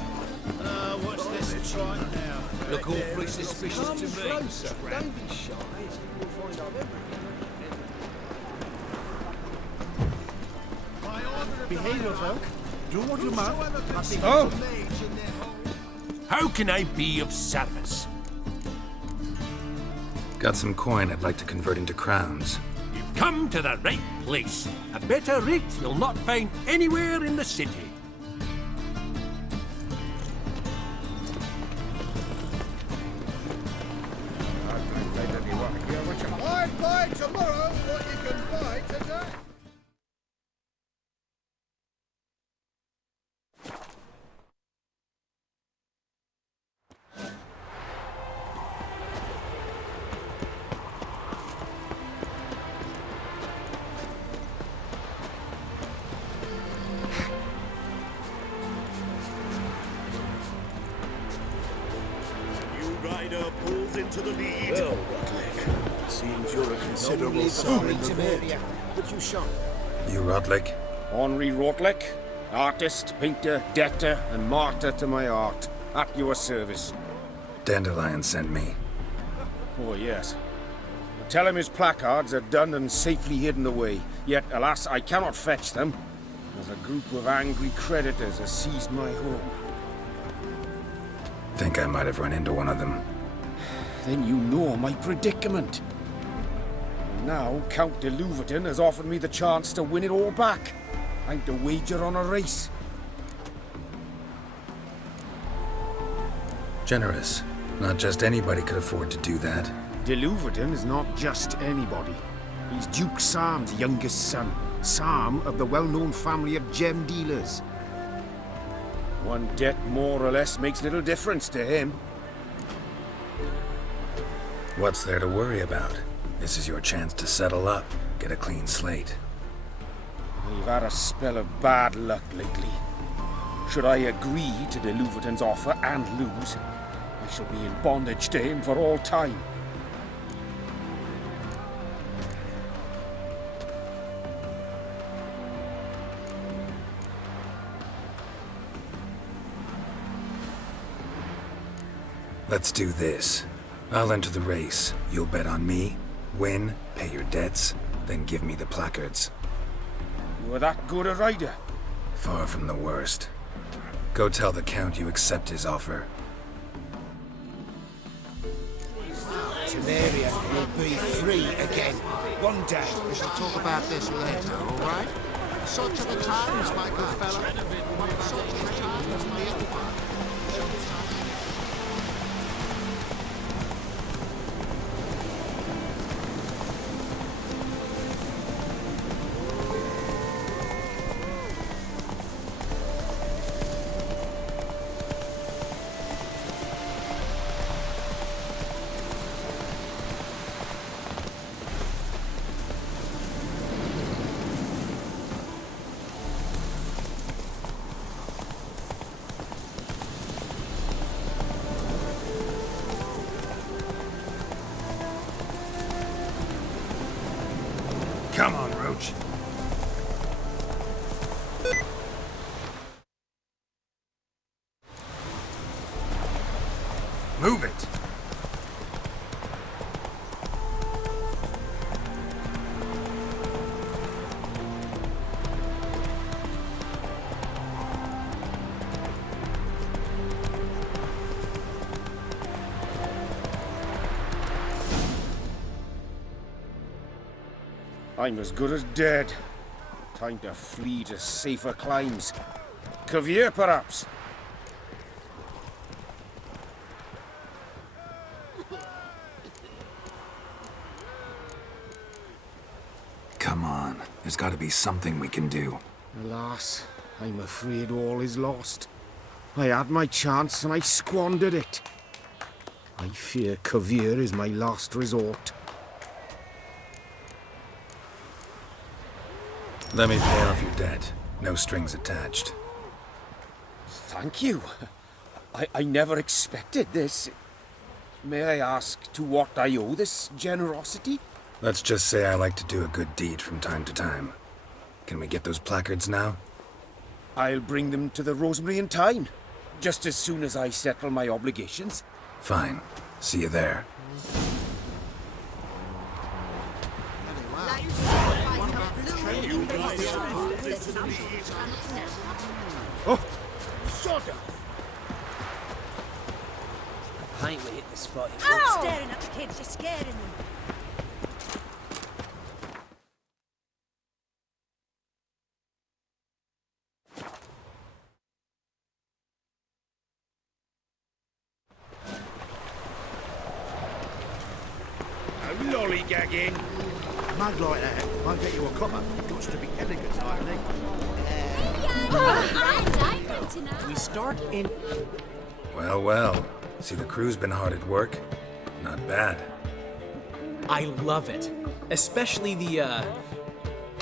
What's this try now? Look awfully suspicious to me. Closer. Don't be shy. We'll find out everything. Behave yourself. Do what you must. Oh! How can I be of service? Got some coin I'd like to convert into crowns. You've come to the right place. A better rate you'll not find anywhere in the city. I buy tomorrow what you can buy today. Rider pulls into the lead. Well, Rotlick, seems you're a considerable star in the area. But you shot. You Rotlick? Henri Rotlick, artist, painter, debtor, and martyr to my art. At your service. Dandelion sent me. Oh, yes. Tell him his placards are done and safely hidden away. Yet, alas, I cannot fetch them, as a group of angry creditors has seized my home. Think I might have run into one of them. Then you know my predicament. Now, Count de Louverton has offered me the chance to win it all back. I'm to wager on a race. Generous. Not just anybody could afford to do that. De Louverton is not just anybody. He's Duke Sam's youngest son. Sam of the well-known family of gem dealers. One debt more or less makes little difference to him. What's there to worry about? This is your chance to settle up, get a clean slate. We've had a spell of bad luck lately. Should I agree to de Louverton's offer and lose, I shall be in bondage to him for all time. Let's do this. I'll enter the race. You'll bet on me, win, pay your debts, then give me the placards. You were that good a rider? Far from the worst. Go tell the Count you accept his offer. Temeria will be free again. One day. We shall talk about this later, all right? Such are the times, my good fella. Such are the times, my young one. Come on, Roach. Move it. I'm as good as dead. Time to flee to safer climes. Caviar, perhaps? Come on. There's got to be something we can do. Alas, I'm afraid all is lost. I had my chance and I squandered it. I fear Caviar is my last resort. Let me pay off your debt. No strings attached. Thank you. I never expected this. May I ask to what I owe this generosity? Let's just say I like to do a good deed from time to time. Can we get those placards now? I'll bring them to the Rosemary in time, just as soon as I settle my obligations. Fine. See you there. Oh! Sodder! I ain't we hit the spot. Stop staring at the kids, you're scaring them. No lollygagging. A mug like that won't get you a copper. Got to be elegant, I think. We start in... Well, well. See, the crew's been hard at work. Not bad. I love it. Especially the,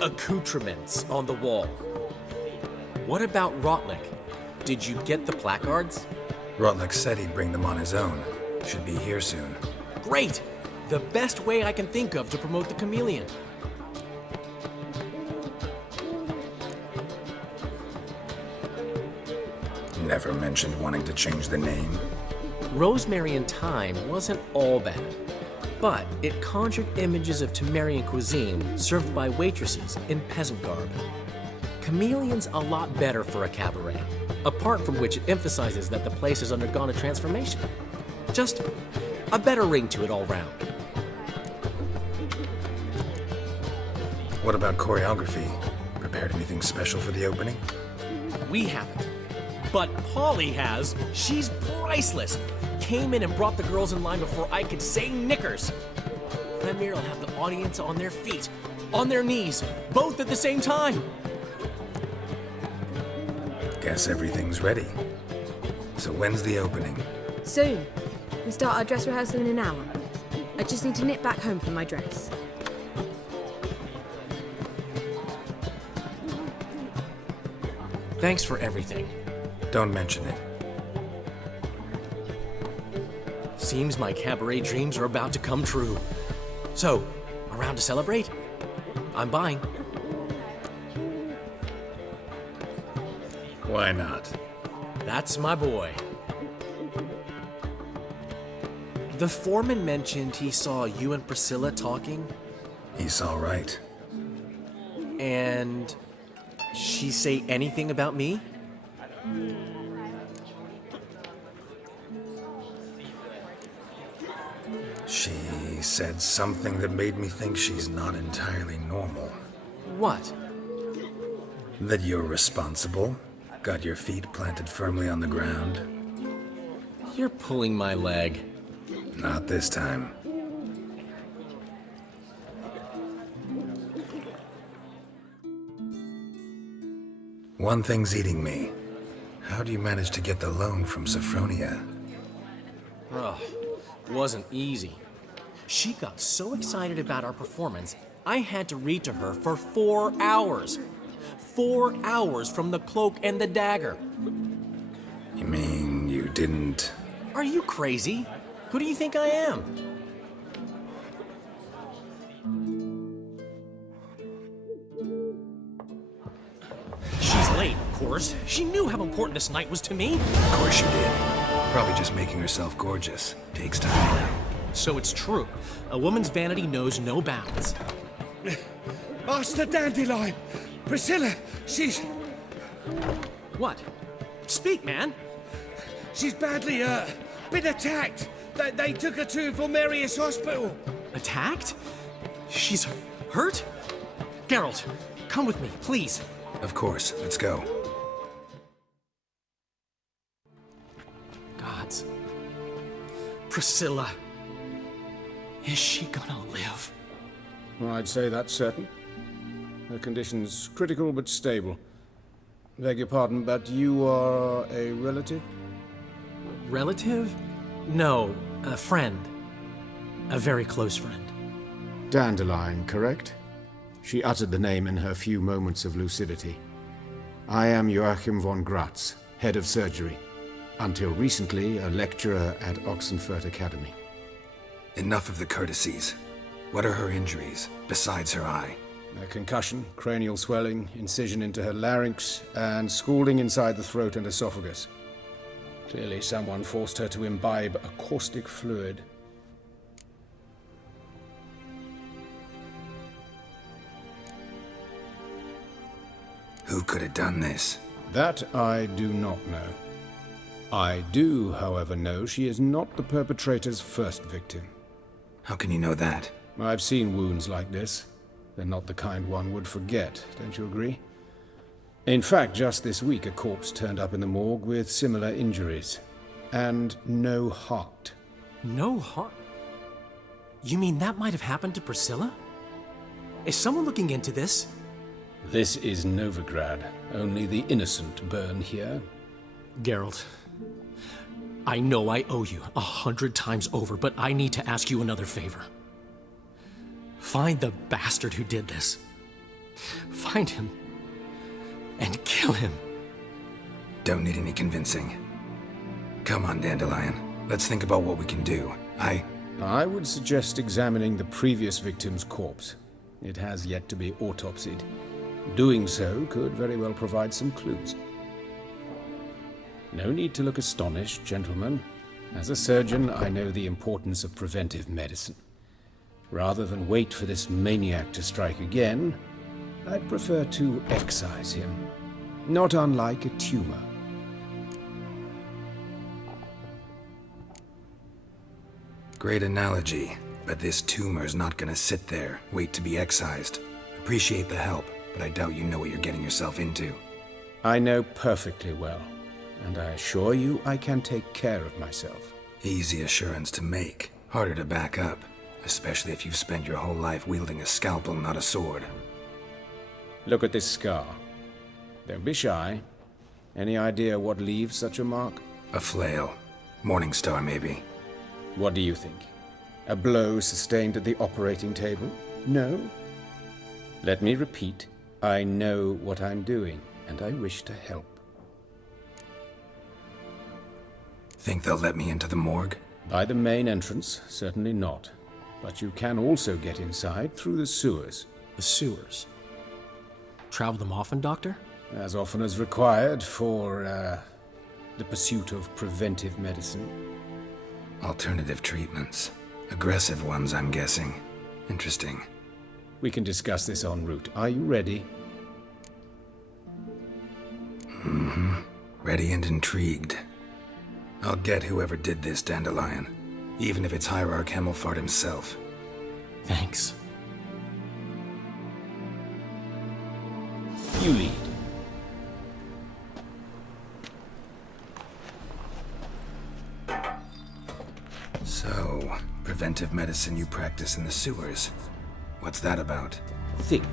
accoutrements on the wall. What about Rotlick? Did you get the placards? Rotlick said he'd bring them on his own. Should be here soon. Great! The best way I can think of to promote the chameleon. Never mentioned wanting to change the name. Rosemary in Time wasn't all bad, but it conjured images of Temerian cuisine served by waitresses in peasant garb. Chameleon's a lot better for a cabaret, apart from which it emphasizes that the place has undergone a transformation. Just a better ring to it all round. What about choreography? Prepared anything special for the opening? We haven't. But Polly has. She's priceless. Came in and brought the girls in line before I could say knickers. Premier will have the audience on their feet, on their knees, both at the same time. Guess everything's ready. So when's the opening? Soon. We start our dress rehearsal in an hour. I just need to nip back home for my dress. Thanks for everything. Don't mention it. Seems my cabaret dreams are about to come true. So, around to celebrate? I'm buying. Why not? That's my boy. The foreman mentioned he saw you and Priscilla talking. He's all right. And she say anything about me? She said something that made me think she's not entirely normal. What? That you're responsible, got your feet planted firmly on the ground. You're pulling my leg. Not this time. One thing's eating me. How do you manage to get the loan from Sophronia? Oh, wasn't easy. She got so excited about our performance, I had to read to her for 4 hours. 4 hours from the cloak and the dagger. You mean you didn't... Are you crazy? Who do you think I am? She's late, of course. She knew how important this night was to me. Of course she did. Probably just making herself gorgeous. Takes time, you know. So it's true. A woman's vanity knows no bounds. Master Dandelion! Priscilla, she's... What? Speak, man! She's badly hurt. Been attacked. They took her to Vulmerius Hospital. Attacked? She's hurt? Geralt, come with me, please. Of course. Let's go. Gods. Priscilla. Is she gonna live? Well, I'd say that's certain. Her condition's critical but stable. Beg your pardon, but you are a relative? Relative? No, a friend. A very close friend. Dandelion, correct? She uttered the name in her few moments of lucidity. I am Joachim von Gratz, head of surgery. Until recently, a lecturer at Oxenfurt Academy. Enough of the courtesies. What are her injuries, besides her eye? A concussion, cranial swelling, incision into her larynx, and scalding inside the throat and esophagus. Clearly someone forced her to imbibe a caustic fluid. Who could have done this? That I do not know. I do, however, know she is not the perpetrator's first victim. How can you know that? I've seen wounds like this. They're not the kind one would forget, don't you agree? In fact, just this week a corpse turned up in the morgue with similar injuries. And no heart. No heart? You mean that might have happened to Priscilla? Is someone looking into this? This is Novigrad. Only the innocent burn here. Geralt, I know I owe you 100 times over, but I need to ask you another favor. Find the bastard who did this. Find him and kill him. Don't need any convincing. Come on, Dandelion. Let's think about what we can do. I would suggest examining the previous victim's corpse. It has yet to be autopsied. Doing so could very well provide some clues. No need to look astonished, gentlemen. As a surgeon, I know the importance of preventive medicine. Rather than wait for this maniac to strike again, I'd prefer to excise him. Not unlike a tumor. Great analogy, but this tumor's not gonna sit there, wait to be excised. Appreciate the help, but I doubt you know what you're getting yourself into. I know perfectly well, and I assure you I can take care of myself. Easy assurance to make, harder to back up, especially if you've spent your whole life wielding a scalpel, not a sword. Look at this scar. Don't be shy. Any idea what leaves such a mark? A flail. Morningstar, maybe. What do you think? A blow sustained at the operating table? No? Let me repeat. I know what I'm doing, and I wish to help. Think they'll let me into the morgue? By the main entrance, certainly not. But you can also get inside through the sewers. The sewers? Travel them often, Doctor? As often as required for, the pursuit of preventive medicine. Alternative treatments. Aggressive ones, I'm guessing. Interesting. We can discuss this en route. Are you ready? Mm-hmm. Ready and intrigued. I'll get whoever did this, Dandelion. Even if it's Hierarch Hemmelfart himself. Thanks. You lead. So, preventive medicine you practice in the sewers. What's that about? Think.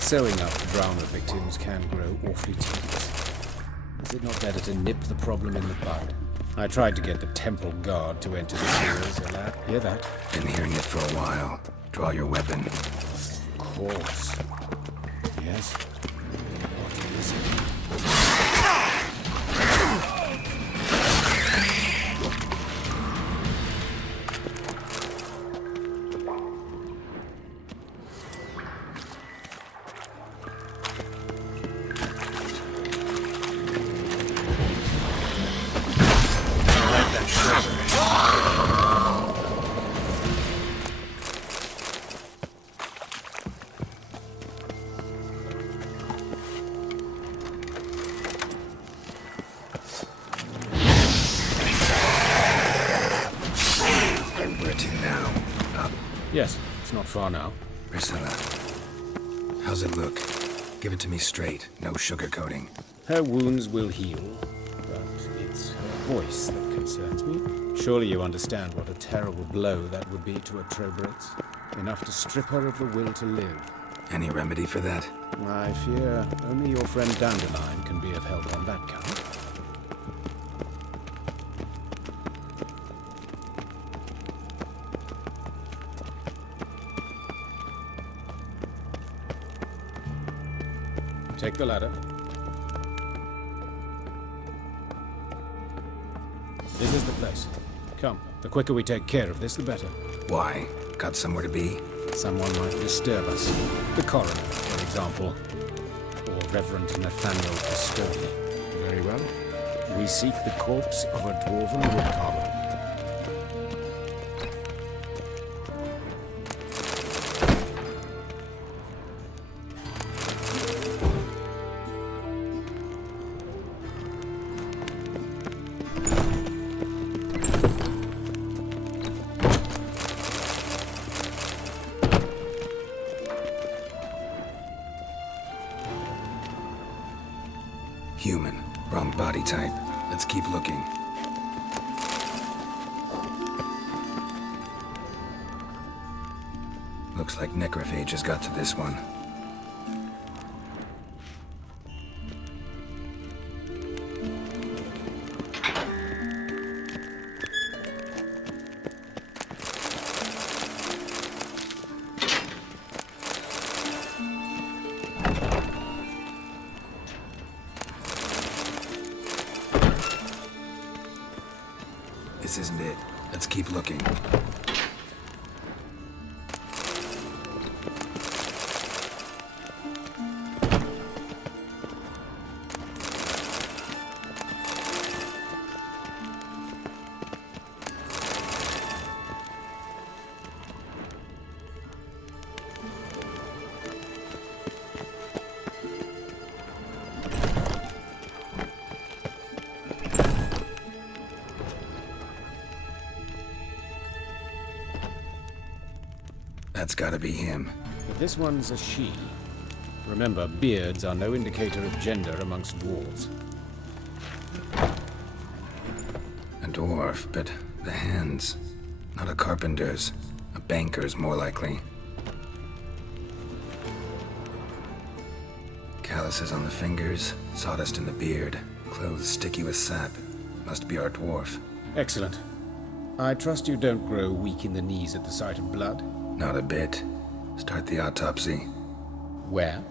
Sewing up drowner victims can grow awfully tedious. Is it not better to nip the problem in the bud? I tried to get the temple guard to enter the sewers, and that... Hear that? Been hearing it for a while. Draw your weapon. Of course. Yes? What is it? Yes, it's not far now. Priscilla, how's it look? Give it to me straight, no sugarcoating. Her wounds will heal, but it's her voice that concerns me. Surely you understand what a terrible blow that would be to a Trobritz. Enough to strip her of the will to live. Any remedy for that? I fear only your friend Dandelion can be of help on that count. Take the ladder. This is the place. Come, the quicker we take care of this, the better. Why? Got somewhere to be? Someone might disturb us. The coroner, for example. Or Reverend Nathaniel Pistori. Very well. We seek the corpse of a dwarven woodcarver. Human. Wrong body type. Let's keep looking. Looks like necrophages got to this one. This isn't it. Let's keep looking. That's gotta be him. But this one's a she. Remember, beards are no indicator of gender amongst dwarves. A dwarf, but the hands. Not a carpenter's. A banker's, more likely. Calluses on the fingers, sawdust in the beard, clothes sticky with sap. Must be our dwarf. Excellent. I trust you don't grow weak in the knees at the sight of blood? Not a bit. Start the autopsy. Where?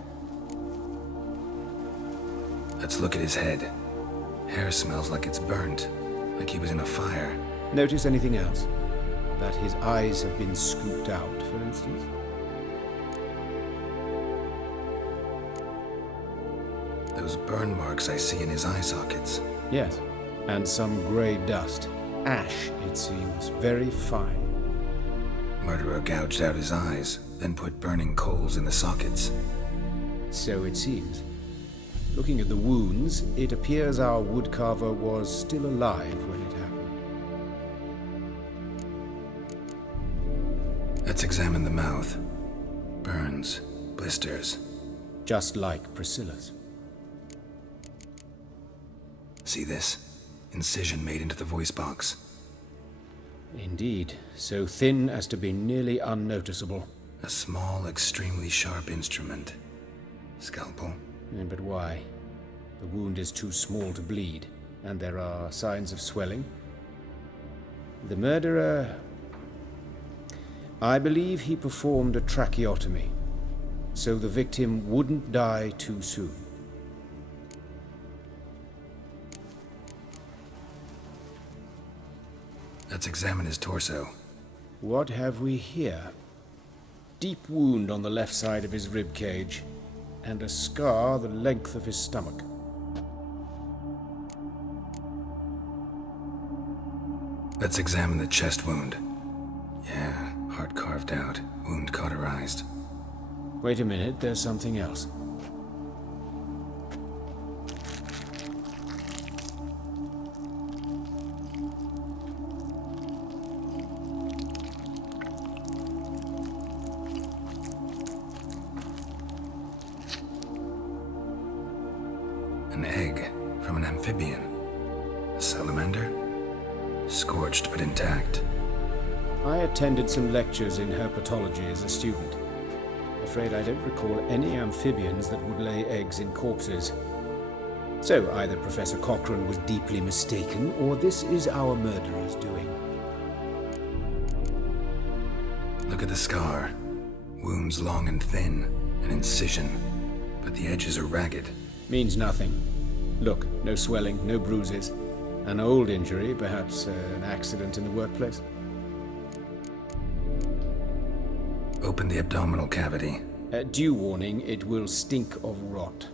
Let's look at his head. Hair smells like it's burnt, like he was in a fire. Notice anything else? That his eyes have been scooped out, for instance? Those burn marks I see in his eye sockets. Yes, and some grey dust. Ash, it seems, very fine. Murderer gouged out his eyes, then put burning coals in the sockets. So it seems. Looking at the wounds, it appears our woodcarver was still alive when it happened. Let's examine the mouth. Burns, blisters. Just like Priscilla's. See this? Incision made into the voice box. Indeed, so thin as to be nearly unnoticeable. A small, extremely sharp instrument. Scalpel? But why? The wound is too small to bleed, and there are signs of swelling. The murderer... I believe he performed a tracheotomy, so the victim wouldn't die too soon. Let's examine his torso. What have we here? Deep wound on the left side of his rib cage, and a scar the length of his stomach. Let's examine the chest wound. Yeah, heart carved out, wound cauterized. Wait a minute, there's something else. An egg from an amphibian. A salamander? Scorched but intact. I attended some lectures in herpetology as a student. Afraid I don't recall any amphibians that would lay eggs in corpses. So either Professor Cochrane was deeply mistaken, or this is our murderer's doing. Look at the scar. Wounds long and thin, an incision, but the edges are ragged. Means nothing. Look, no swelling, no bruises. An old injury, perhaps an accident in the workplace. Open the abdominal cavity. Due warning, it will stink of rot.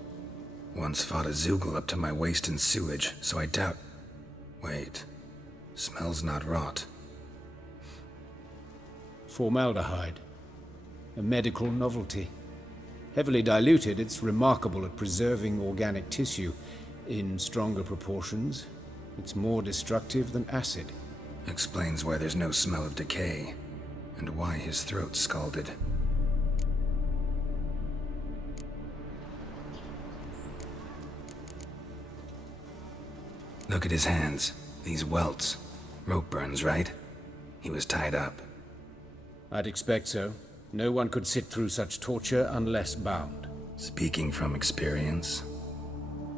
Once fought a Zoogle up to my waist in sewage, so I doubt... Wait. Smells not rot. Formaldehyde. A medical novelty. Heavily diluted, it's remarkable at preserving organic tissue. In stronger proportions, it's more destructive than acid. Explains why there's no smell of decay, and why his throat's scalded. Look at his hands. These welts. Rope burns, right? He was tied up. I'd expect so. No one could sit through such torture unless bound. Speaking from experience?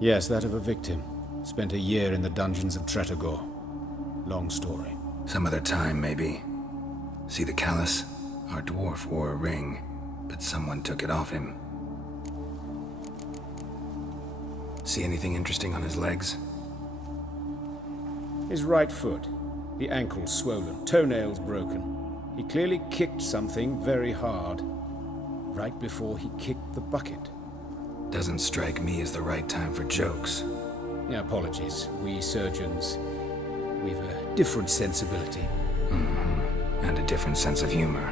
Yes, that of a victim. Spent a year in the dungeons of Tretogor. Long story. Some other time, maybe. See the callus? Our dwarf wore a ring, but someone took it off him. See anything interesting on his legs? His right foot. The ankle swollen, toenails broken. He clearly kicked something very hard, right before he kicked the bucket. Doesn't strike me as the right time for jokes. Apologies. We surgeons, we've a different sensibility. Mm-hmm. And a different sense of humor.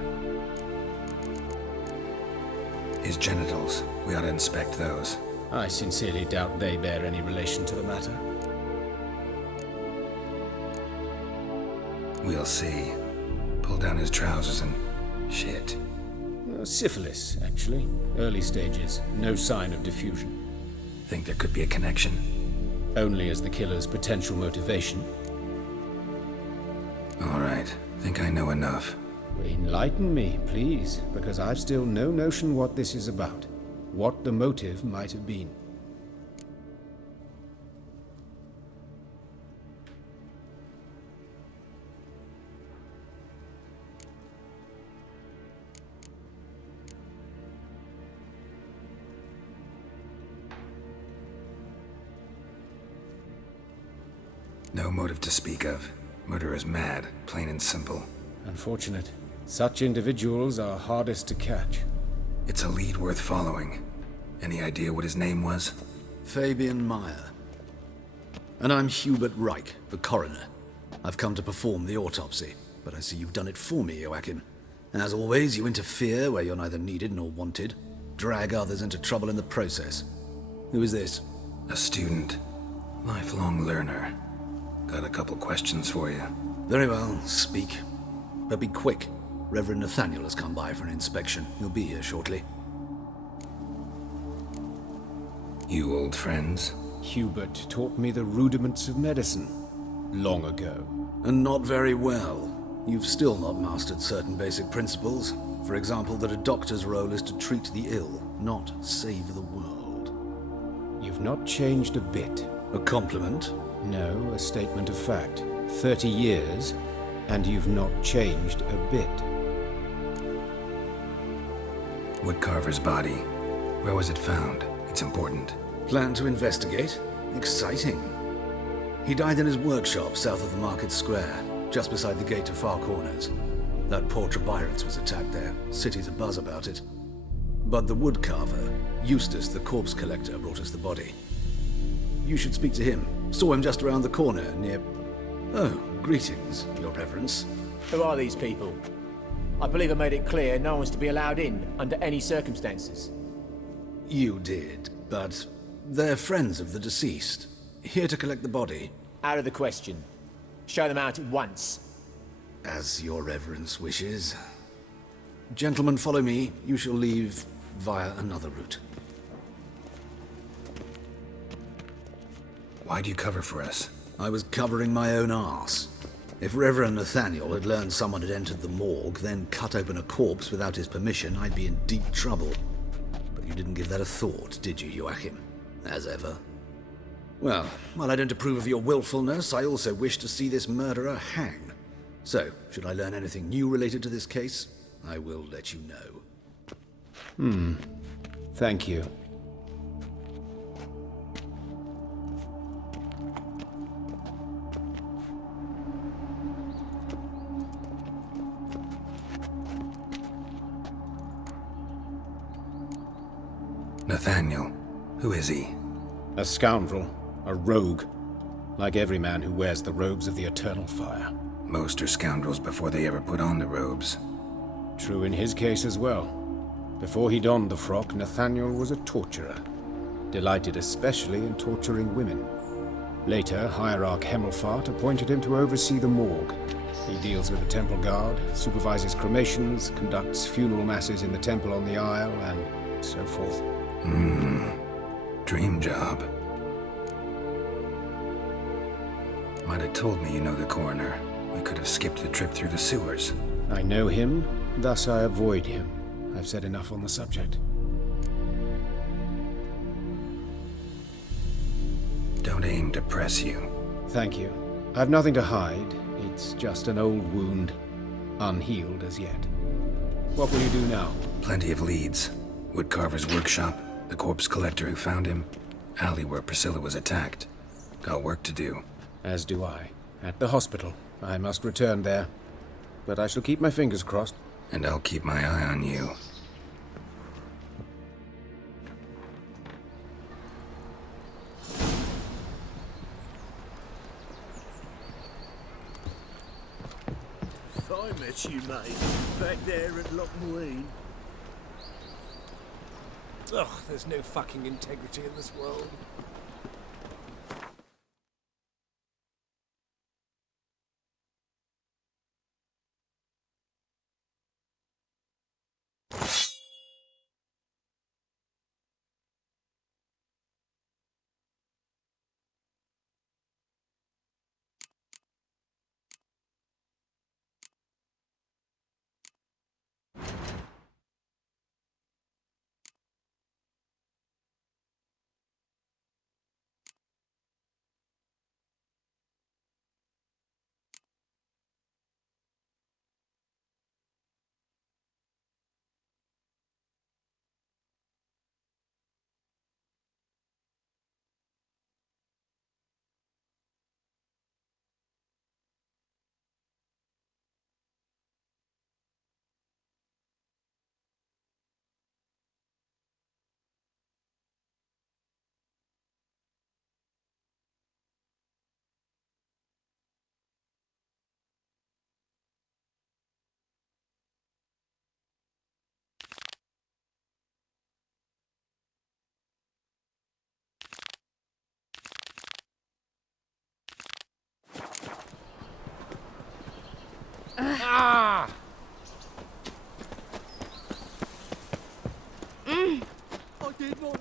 His genitals, we ought to inspect those. I sincerely doubt they bear any relation to the matter. We'll see. Pull down his trousers and... shit. Syphilis, actually. Early stages. No sign of diffusion. Think there could be a connection? Only as the killer's potential motivation. All right. Think I know enough. Enlighten me, please, because I've still no notion what this is about. What the motive might have been. No motive to speak of. Murderer's mad, plain and simple. Unfortunate. Such individuals are hardest to catch. It's a lead worth following. Any idea what his name was? Fabian Meyer. And I'm Hubert Reich, the coroner. I've come to perform the autopsy, but I see you've done it for me, Joachim. As always, you interfere where you're neither needed nor wanted. Drag others into trouble in the process. Who is this? A student. Lifelong learner. Got a couple questions for you. Very well, speak. But be quick. Reverend Nathaniel has come by for an inspection. He'll be here shortly. You old friends? Hubert taught me the rudiments of medicine long ago. And not very well. You've still not mastered certain basic principles. For example, that a doctor's role is to treat the ill, not save the world. You've not changed a bit. A compliment? No, a statement of fact. 30 years, and you've not changed a bit. Woodcarver's body. Where was it found? It's important. Plan to investigate? Exciting. He died in his workshop south of the market square, just beside the gate to Far Corners. That poor Trebyran's was attacked there. City's abuzz about it. But the woodcarver, Eustace the corpse collector, brought us the body. You should speak to him. Saw him just around the corner near... Oh, greetings, Your Reverence. Who are these people? I believe I made it clear no one's to be allowed in under any circumstances. You did, but they're friends of the deceased. Here to collect the body. Out of the question. Show them out at once. As Your Reverence wishes. Gentlemen, follow me. You shall leave via another route. Why do you cover for us? I was covering my own arse. If Reverend Nathaniel had learned someone had entered the morgue, then cut open a corpse without his permission, I'd be in deep trouble. But you didn't give that a thought, did you, Joachim? As ever. Well, while I don't approve of your willfulness, I also wish to see this murderer hang. So, should I learn anything new related to this case, I will let you know. Thank you. Nathaniel. Who is he? A scoundrel. A rogue. Like every man who wears the robes of the Eternal Fire. Most are scoundrels before they ever put on the robes. True in his case as well. Before he donned the frock, Nathaniel was a torturer. Delighted especially in torturing women. Later, Hierarch Hemmelfart appointed him to oversee the morgue. He deals with the temple guard, supervises cremations, conducts funeral masses in the temple on the Isle, and so forth. Dream job. Might have told me you know the coroner. We could have skipped the trip through the sewers. I know him, thus I avoid him. I've said enough on the subject. Don't aim to press you. Thank you. I've nothing to hide. It's just an old wound, unhealed as yet. What will you do now? Plenty of leads. Woodcarver's workshop, the corpse collector who found him, alley where Priscilla was attacked. Got work to do. As do I. At the hospital. I must return there. But I shall keep my fingers crossed. And I'll keep my eye on you. If I met you, mate, back there at Lochmarine. Ugh, there's no fucking integrity in this world.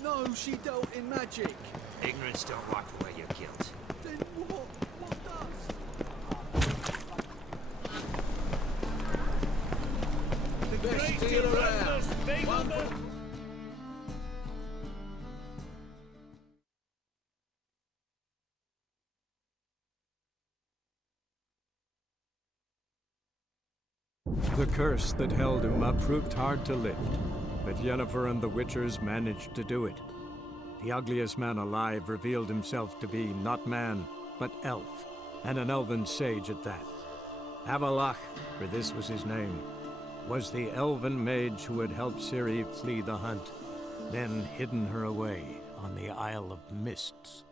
know she dealt in magic. Ignorance don't wipe away your guilt. Then what? What does? The best deal around. One for... The curse that held Uma proved hard to lift, but Yennefer and the Witchers managed to do it. The ugliest man alive revealed himself to be not man, but elf, and an elven sage at that. Avalach, for this was his name, was the elven mage who had helped Ciri flee the hunt, then hidden her away on the Isle of Mists.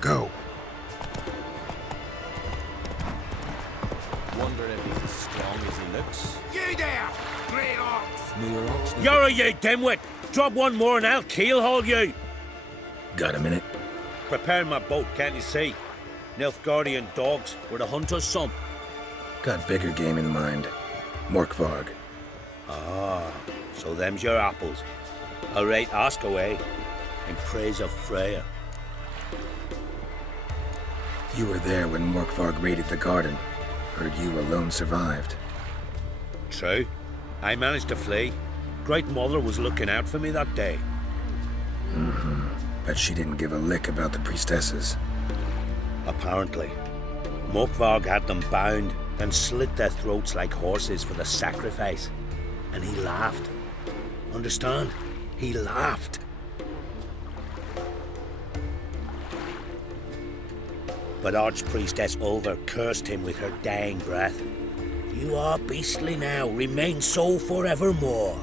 Go. Wonder if he's as strong as he looks. You there, grey ox! You're you dimwit! Drop one more and I'll keelhaul you! Got a minute? Prepare my boat, can't you see? Nilfgaardian dogs were the hunter's son. Got bigger game in mind. Morkvarg. Ah, so them's your apples. I'll rate ask away in praise of Freya. You were there when Morkvarg raided the garden. Heard you alone survived. True. I managed to flee. Great Mother was looking out for me that day. But she didn't give a lick about the priestesses. Apparently. Morkvarg had them bound, then slit their throats like horses for the sacrifice. And he laughed. Understand? He laughed. But Archpriestess Ulver cursed him with her dying breath. You are beastly now, remain so forevermore.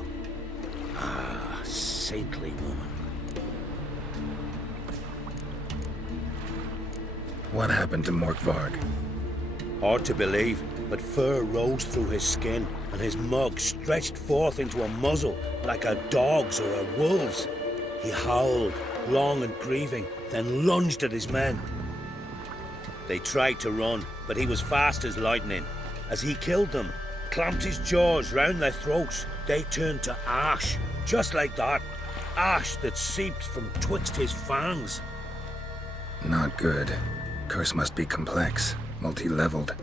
Ah, saintly woman. What happened to Morkvarg? Hard to believe, but fur rose through his skin, and his mug stretched forth into a muzzle like a dog's or a wolf's. He howled, long and grieving, then lunged at his men. They tried to run, but he was fast as lightning. As he killed them, clamped his jaws round their throats, they turned to ash, just like that. Ash that seeped from twixt his fangs. Not good. Curse must be complex, multi-leveled.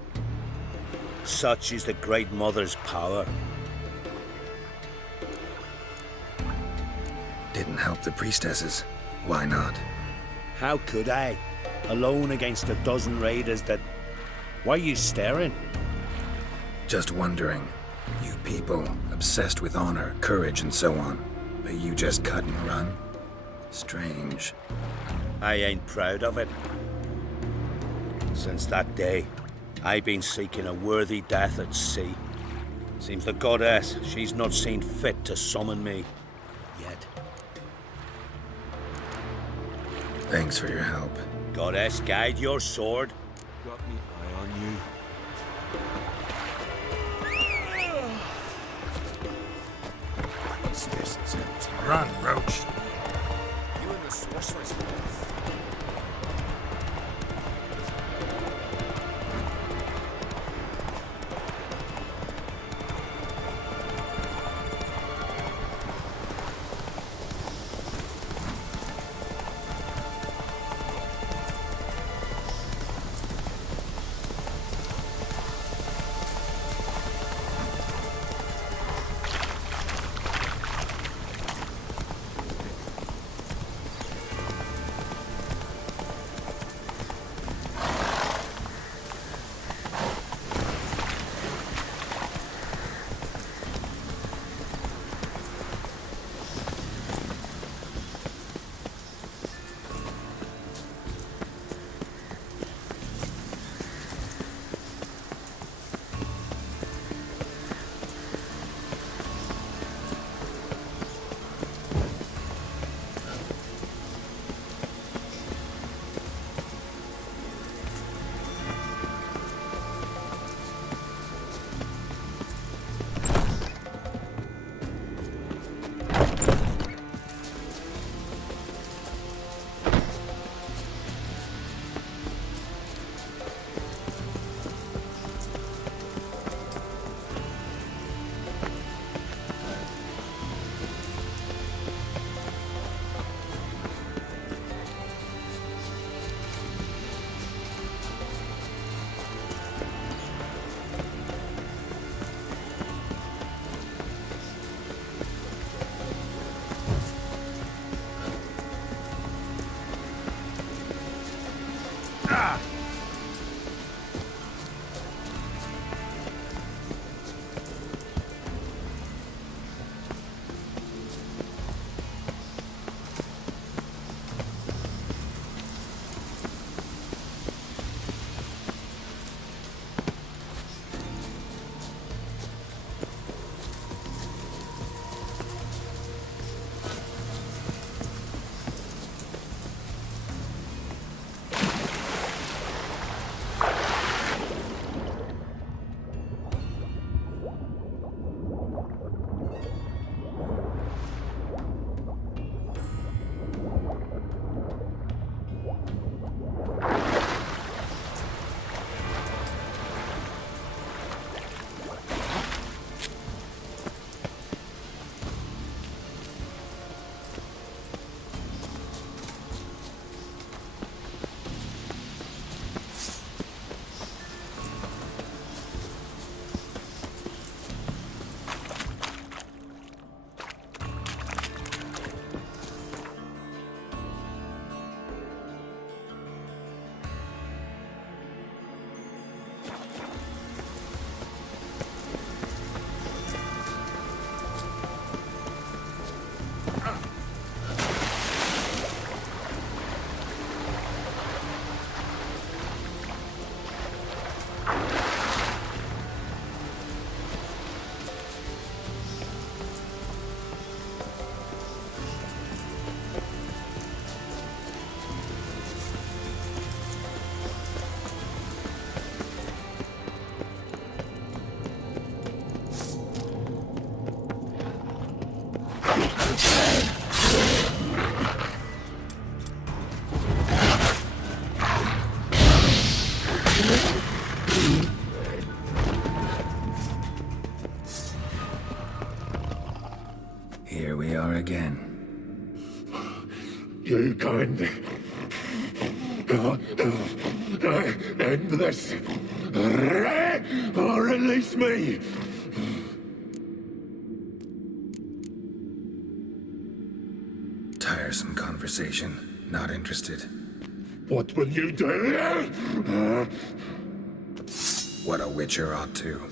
Such is the Great Mother's power. Didn't help the priestesses. Why not? How could I? Alone against a dozen raiders that... Why are you staring? Just wondering. You people, obsessed with honor, courage, and so on. But you just cut and run? Strange. I ain't proud of it. Since that day, I've been seeking a worthy death at sea. Seems the goddess, she's not seen fit to summon me. Yet. Thanks for your help. Goddess, guide your sword. Got me eye on you. What's this? Run, Roach. You and the sorceress. You can end this, or release me. Tiresome conversation. Not interested. What will you do? What a witcher ought to.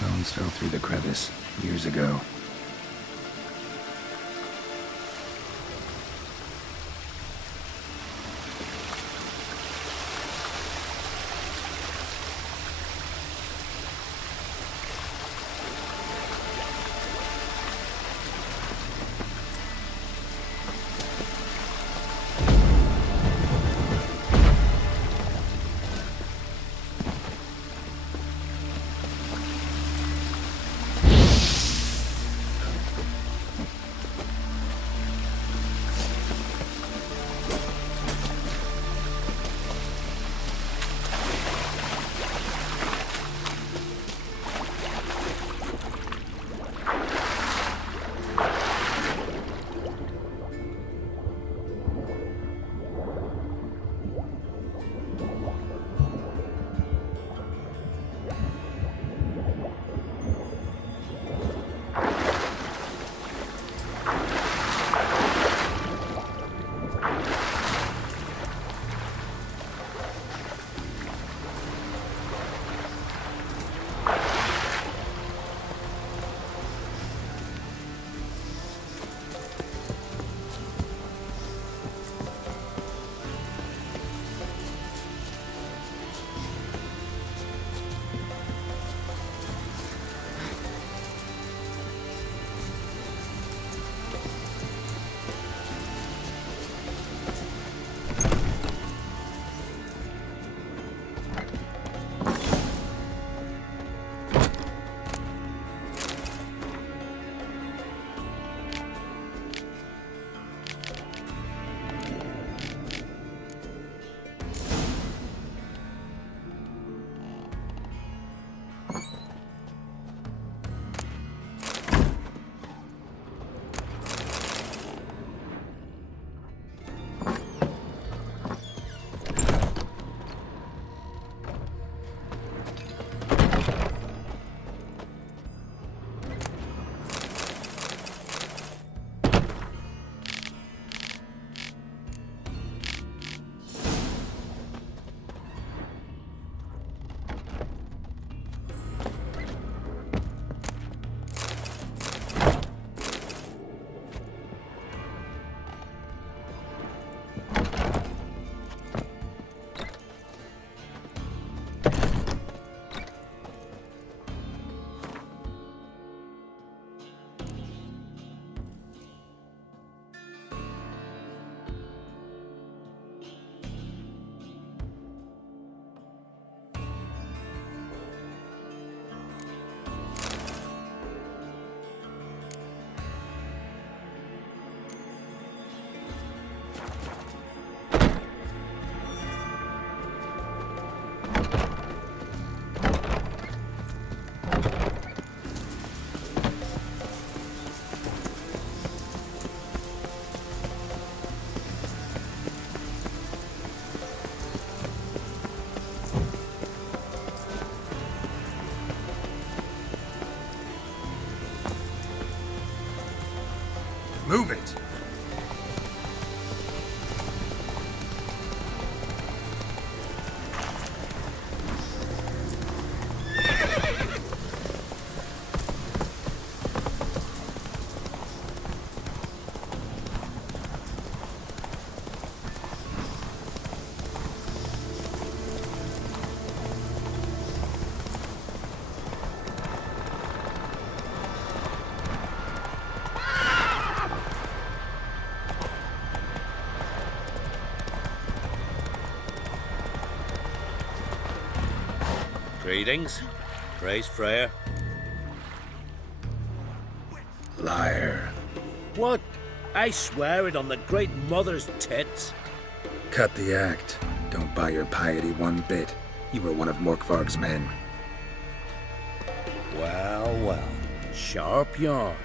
Bones fell through the crevice years ago. Greetings. Praise Freya. Liar. What? I swear it on the Great Mother's tits. Cut the act. Don't buy your piety one bit. You were one of Morkvarg's men. Well, well. Sharp yarn.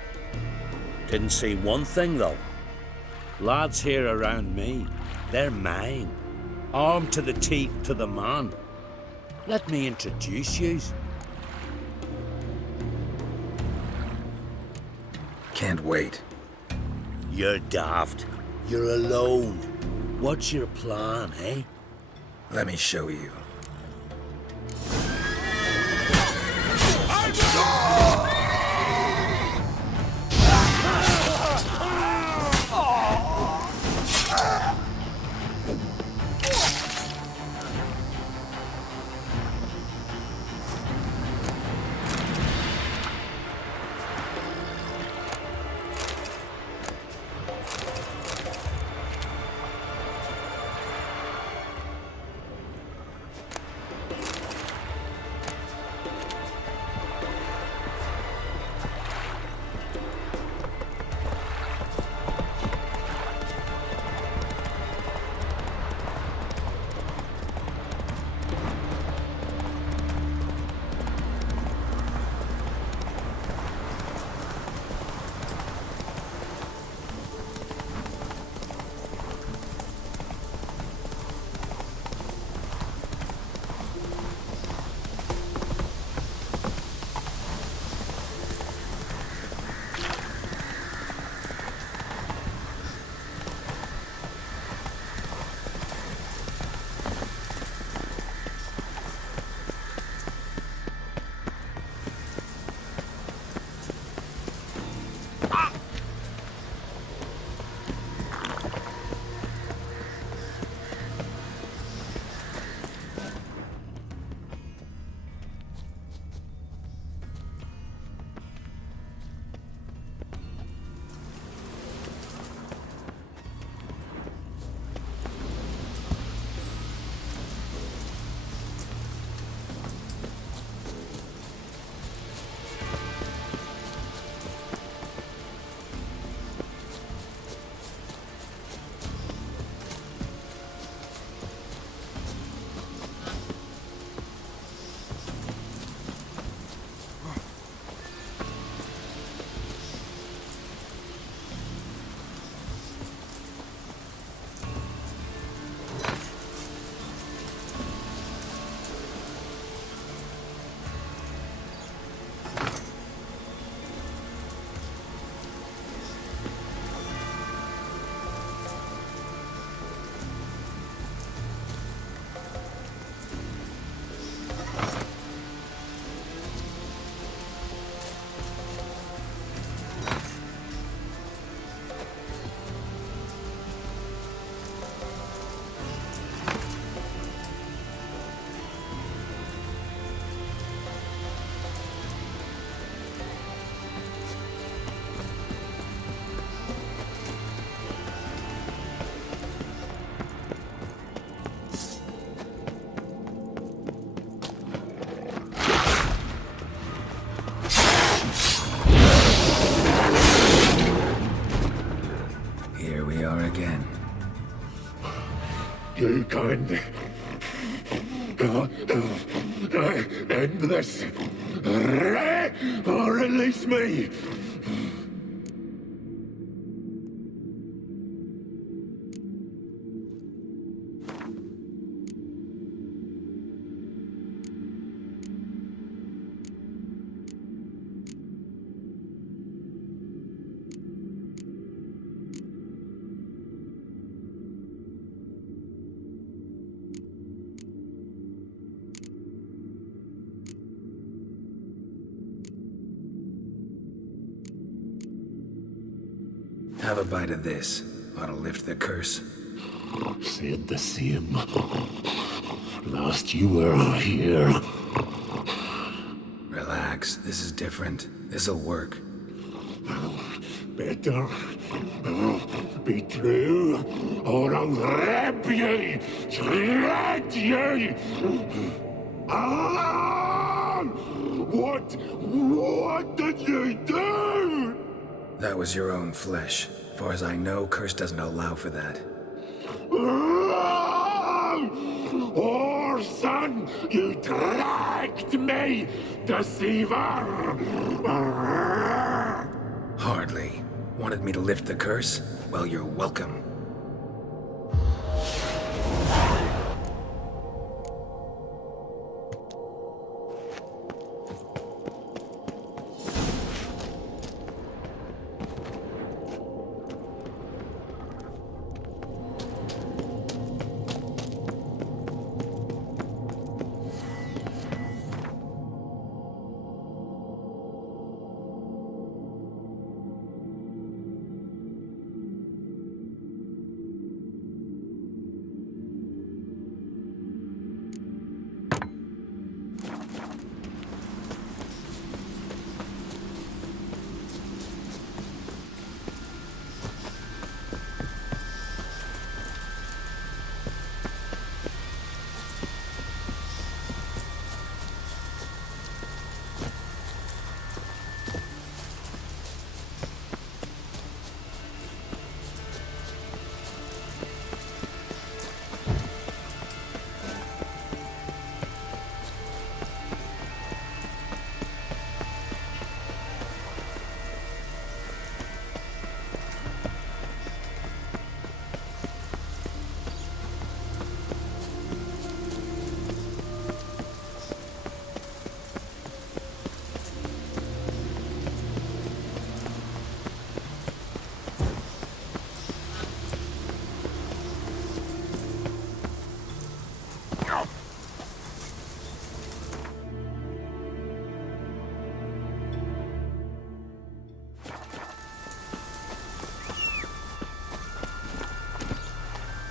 Didn't see one thing, though. Lads here around me, they're mine. Armed to the teeth to the man. Let me introduce yous. Can't wait. You're daft. You're alone. What's your plan, eh? Let me show you. You can end this, or release me. Have a bite of this. Ought to lift the curse. Said the same. Last you were here. Relax. This is different. This'll work. Better be true, or I'll rip you, shred you. Ah! What did you do? That was your own flesh. As far as I know, Curse doesn't allow for that. Orson, you dragged me, deceiver! Hardly. Wanted me to lift the curse? Well, you're welcome.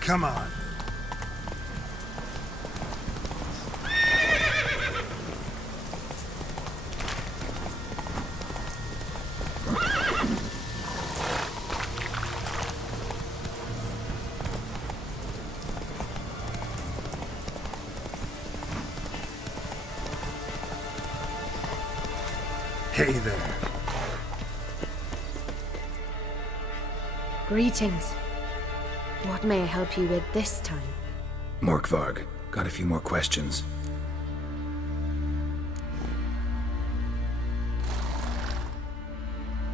Come on. Hey there. Greetings. What may I help you with this time? Morkvarg, got a few more questions.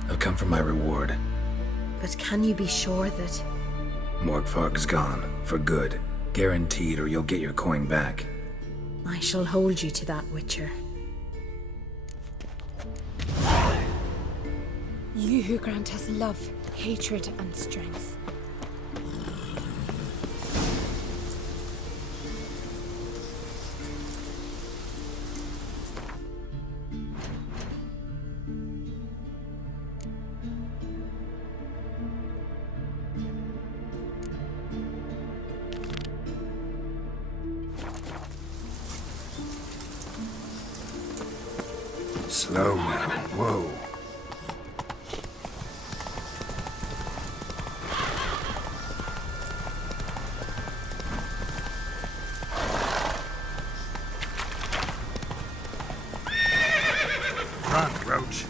They'll come for my reward. But can you be sure that... Morkvarg's gone, for good. Guaranteed, or you'll get your coin back. I shall hold you to that, Witcher. You who grant us love, hatred, and strength. Slow now. Whoa. Run, Roach.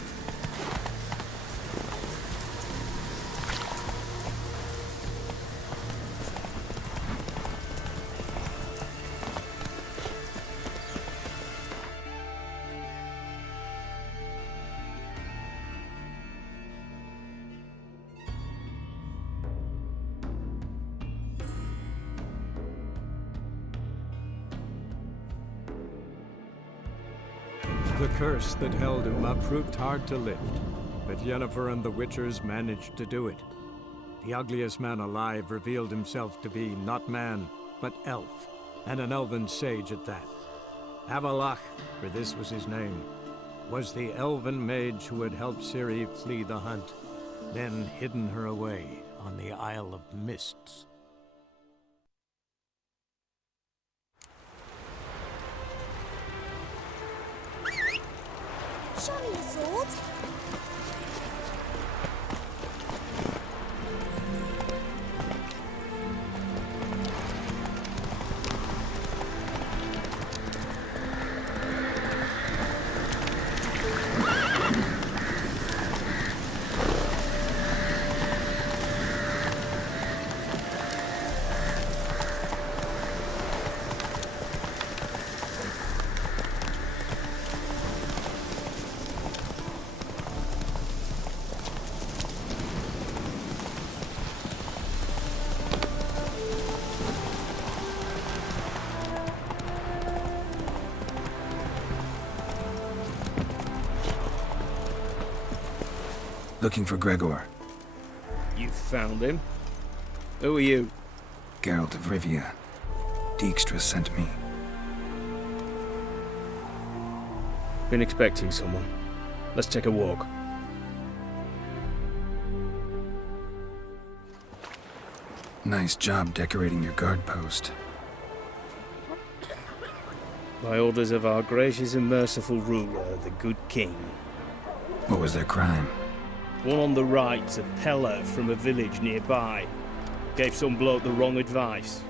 The curse that held Uma proved hard to lift, but Yennefer and the Witchers managed to do it. The ugliest man alive revealed himself to be not man, but elf, and an elven sage at that. Avalach, for this was his name, was the elven mage who had helped Ciri flee the hunt, then hidden her away on the Isle of Mists. Show me your sword. Looking for Gregor. You found him? Who are you? Geralt of Rivia. Dijkstra sent me. Been expecting someone. Let's take a walk. Nice job decorating your guard post. By orders of our gracious and merciful ruler, the good king. What was their crime? One on the right's a peller from a village nearby. Gave some bloke the wrong advice.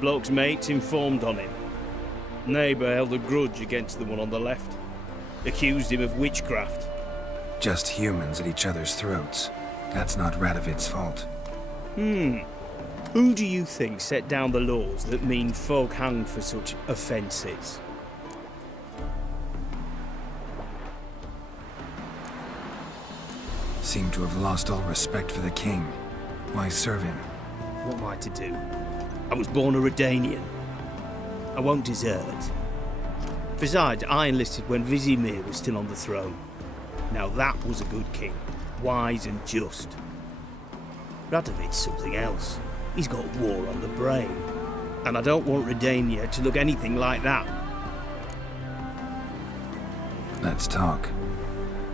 Bloke's mates informed on him. Neighbour held a grudge against the one on the left. Accused him of witchcraft. Just humans at each other's throats. That's not Radovid's fault. Who do you think set down the laws that mean folk hanged for such offences? Seem to have lost all respect for the king. Why serve him? What am I to do? I was born a Redanian. I won't desert. Besides, I enlisted when Vizimir was still on the throne. Now that was a good king, wise and just. Radovid's something else. He's got war on the brain. And I don't want Redania to look anything like that. Let's talk.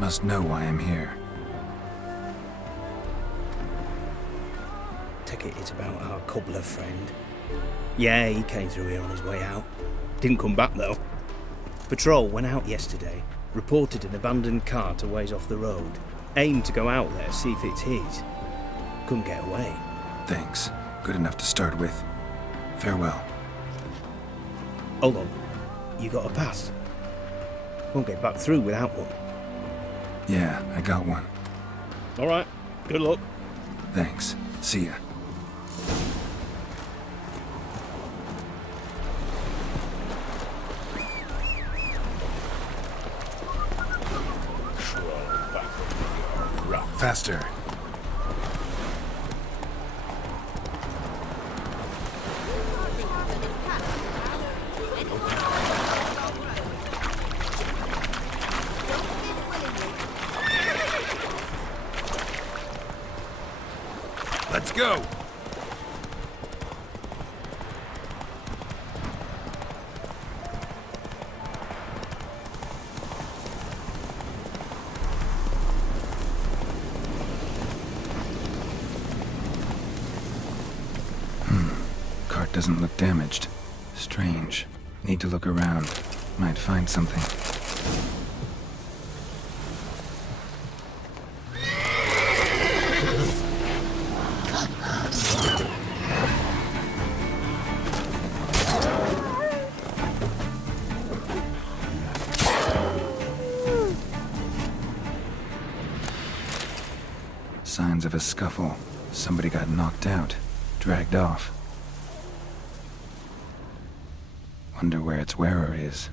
Must know why I'm here. Take it it's about our cobbler friend. Yeah, he came through here on his way out. Didn't come back though. Patrol went out yesterday, reported an abandoned cart a ways off the road. Aimed to go out there, see if it's his. Couldn't get away. Thanks. Good enough to start with. Farewell. Hold on. You got a pass? Won't get back through without one. Yeah, I got one. Alright. Good luck. Thanks. See ya. Faster. Let's go! Cart doesn't look damaged. Strange. Need to look around. Might find something. Signs of a scuffle. Somebody got knocked out. Dragged off. Wonder where its wearer is.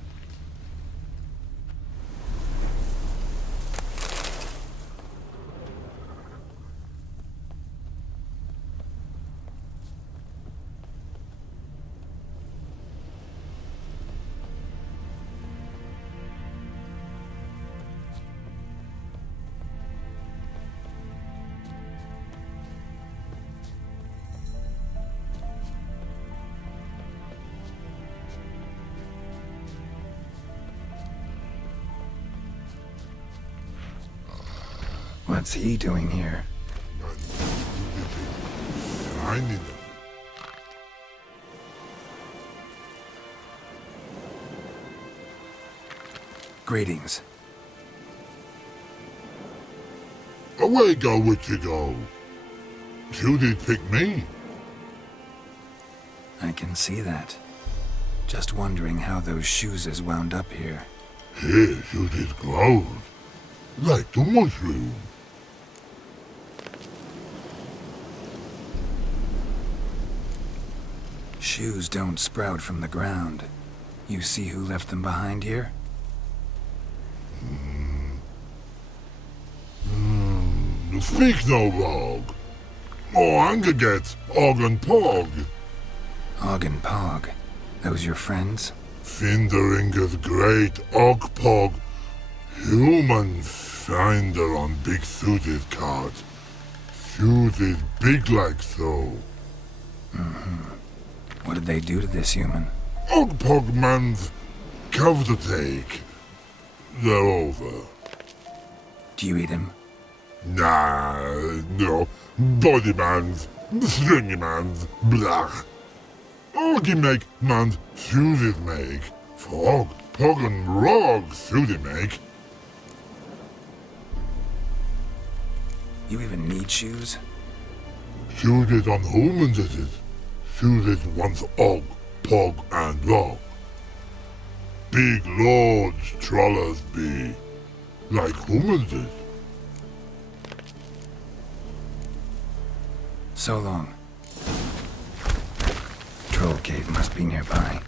What's he doing here? Finding them. Greetings. Away go with you go. You did pick me. I can see that. Just wondering how those shoes is wound up here. Here you did grow. Like the mushroom. Shoes don't sprout from the ground. You see who left them behind here? Speak no log. Oh, anger get Og and Pog. Og and Pog. Those your friends? Finderinger's great Og Pog. Human find her on big suited cart. Suited big like so. What did they do to this human? Og pogmans, cover to take. They're over. Do you eat him? Nah, no. Body mans, stringy mans, blach. Orgy make mans suited make. Frog, pog and rog suited make. You even need shoes? Suited on humans it is. Suited once og, pog and log. Big lords trollers be. Like humans is. So long. Troll cave must be nearby.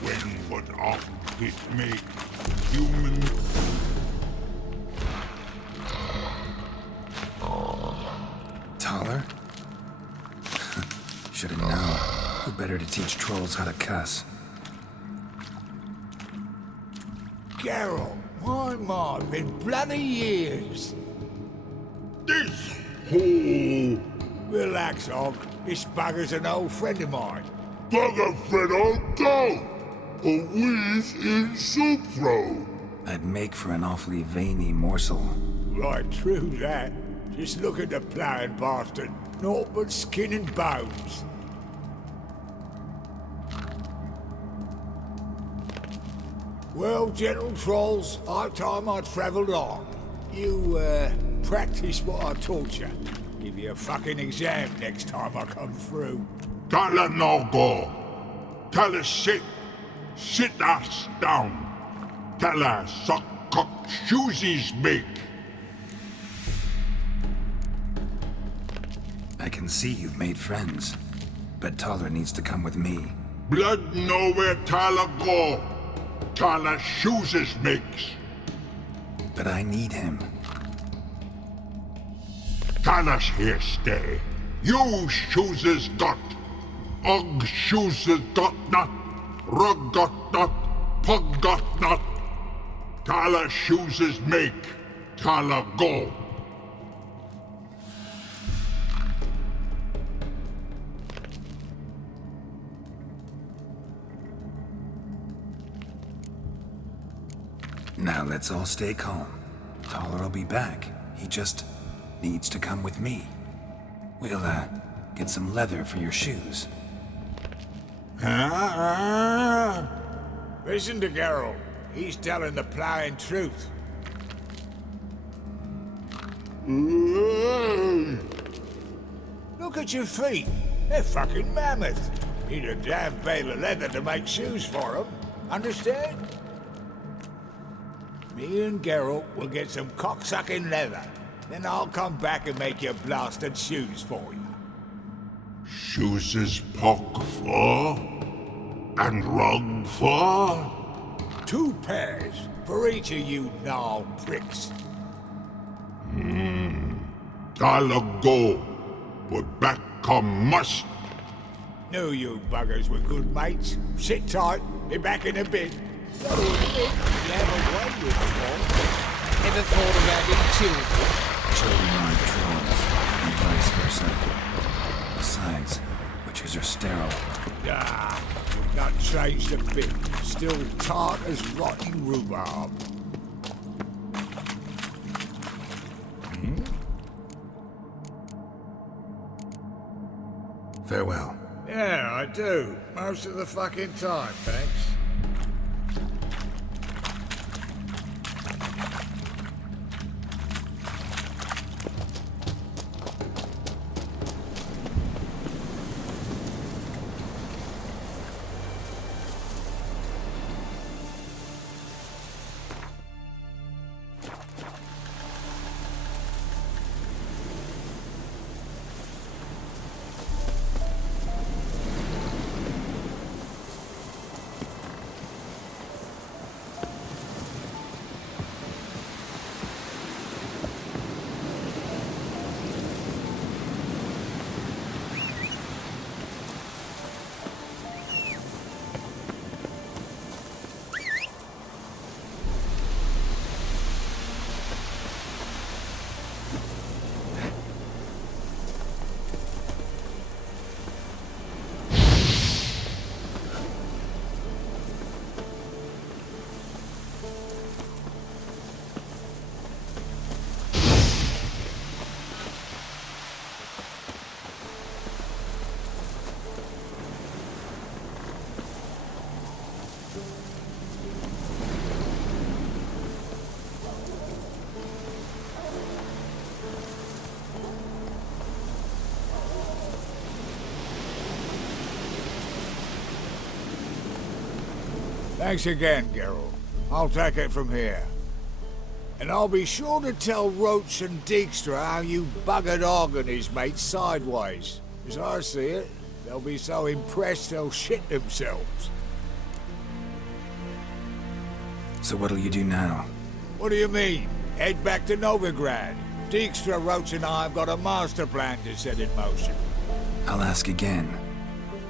When what art it make human. Taller? Should have known. Who better to teach trolls how to cuss? Geralt, my, been bloody years. This hole. Relax, Og. This bugger's an old friend of mine. Bugger friend on go! A wheeze in soup throw. I'd make for an awfully veiny morsel. Right, true that. Just look at the ploughing bastard. Naught but skin and bones. Well, gentle trolls, high time I travelled on. You, practice what I taught you. Give you a fucking exam next time I come through. Tala no go. Tala sit. Sit us down. Tala suck cock shoesies make. I can see you've made friends, but Taller needs to come with me. Blood nowhere Tala go. Tala shoeses makes. But I need him. Tala's here stay. You shoeses got. Og shoeses got not. Rug got not. Pug got not. Tala shoeses make. Tala go. Now let's all stay calm. Taller will be back. He just needs to come with me. We'll, get some leather for your shoes. Listen to Geralt. He's telling the ploughing truth. Look at your feet. They're fucking mammoth. Need a damn bale of leather to make shoes for them. Understand? Me and Geralt will get some cocksucking leather. Then I'll come back and make your blasted shoes for you. Shoeses pock for? And rug for? 2 pairs for each of you gnarled pricks. Tala go. But back come must. Knew you buggers were good mates. Sit tight. Be back in a bit. Gotta admit, you have a way with trolls. Ever thought of having children? Children aren't trolls, and vice versa. Besides, witches are sterile. Ah, not changed a bit. Still tart as rotten rhubarb. Farewell. Yeah, I do. Most of the fucking time, thanks. Thanks again, Geralt. I'll take it from here. And I'll be sure to tell Roach and Dijkstra how you buggered Og and his mates sideways. As I see it, they'll be so impressed they'll shit themselves. So what'll you do now? What do you mean? Head back to Novigrad. Dijkstra, Roach and I have got a master plan to set in motion. I'll ask again.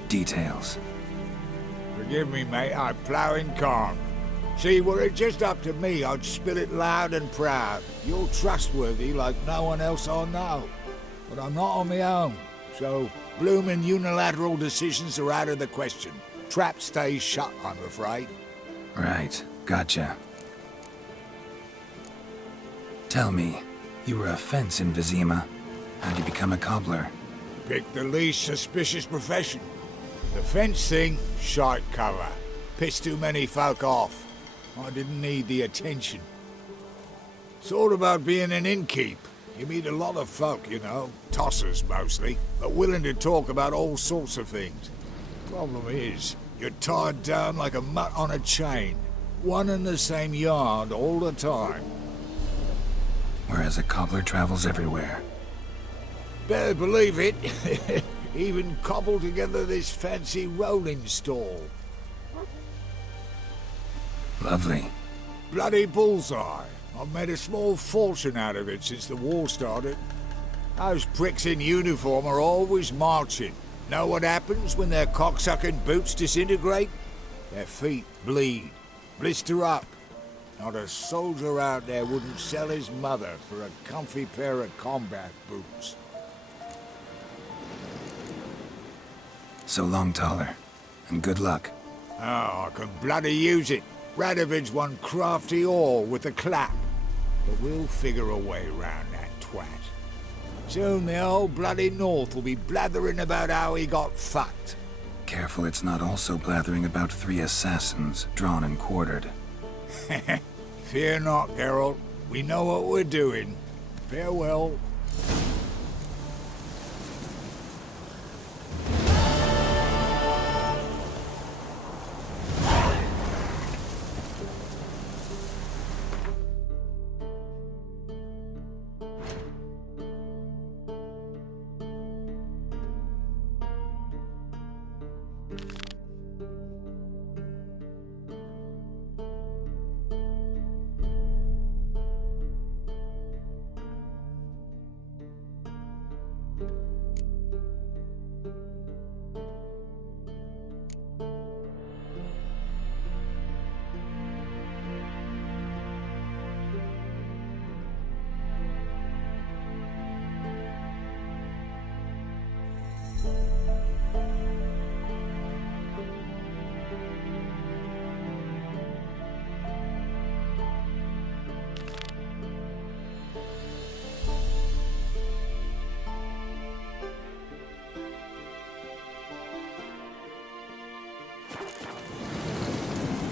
Details. Forgive me, mate, I'm ploughing corn. See, were it just up to me, I'd spill it loud and proud. You're trustworthy like no one else I know. But I'm not on my own, so bloomin' unilateral decisions are out of the question. Trap stays shut, I'm afraid. Right, gotcha. Tell me, you were a fence in Vizima. How'd you become a cobbler? Pick the least suspicious profession. The fence thing, shite cover. Pissed too many folk off. I didn't need the attention. It's all about being an innkeep. You meet a lot of folk, you know, tossers mostly, but willing to talk about all sorts of things. Problem is, you're tied down like a mutt on a chain. One and the same yard all the time. Whereas a cobbler travels everywhere. Better believe it. Even cobbled together this fancy rolling stall. Lovely. Bloody bullseye. I've made a small fortune out of it since the war started. Those pricks in uniform are always marching. Know what happens when their cocksucking boots disintegrate? Their feet bleed, blister up. Not a soldier out there wouldn't sell his mother for a comfy pair of combat boots. So long, Taller. And good luck. Oh, I can bloody use it. Radovid's one crafty all with a clap. But we'll figure a way around that twat. Soon the old bloody North will be blathering about how he got fucked. Careful it's not also blathering about 3 assassins, drawn and quartered. Fear not, Geralt. We know what we're doing. Farewell.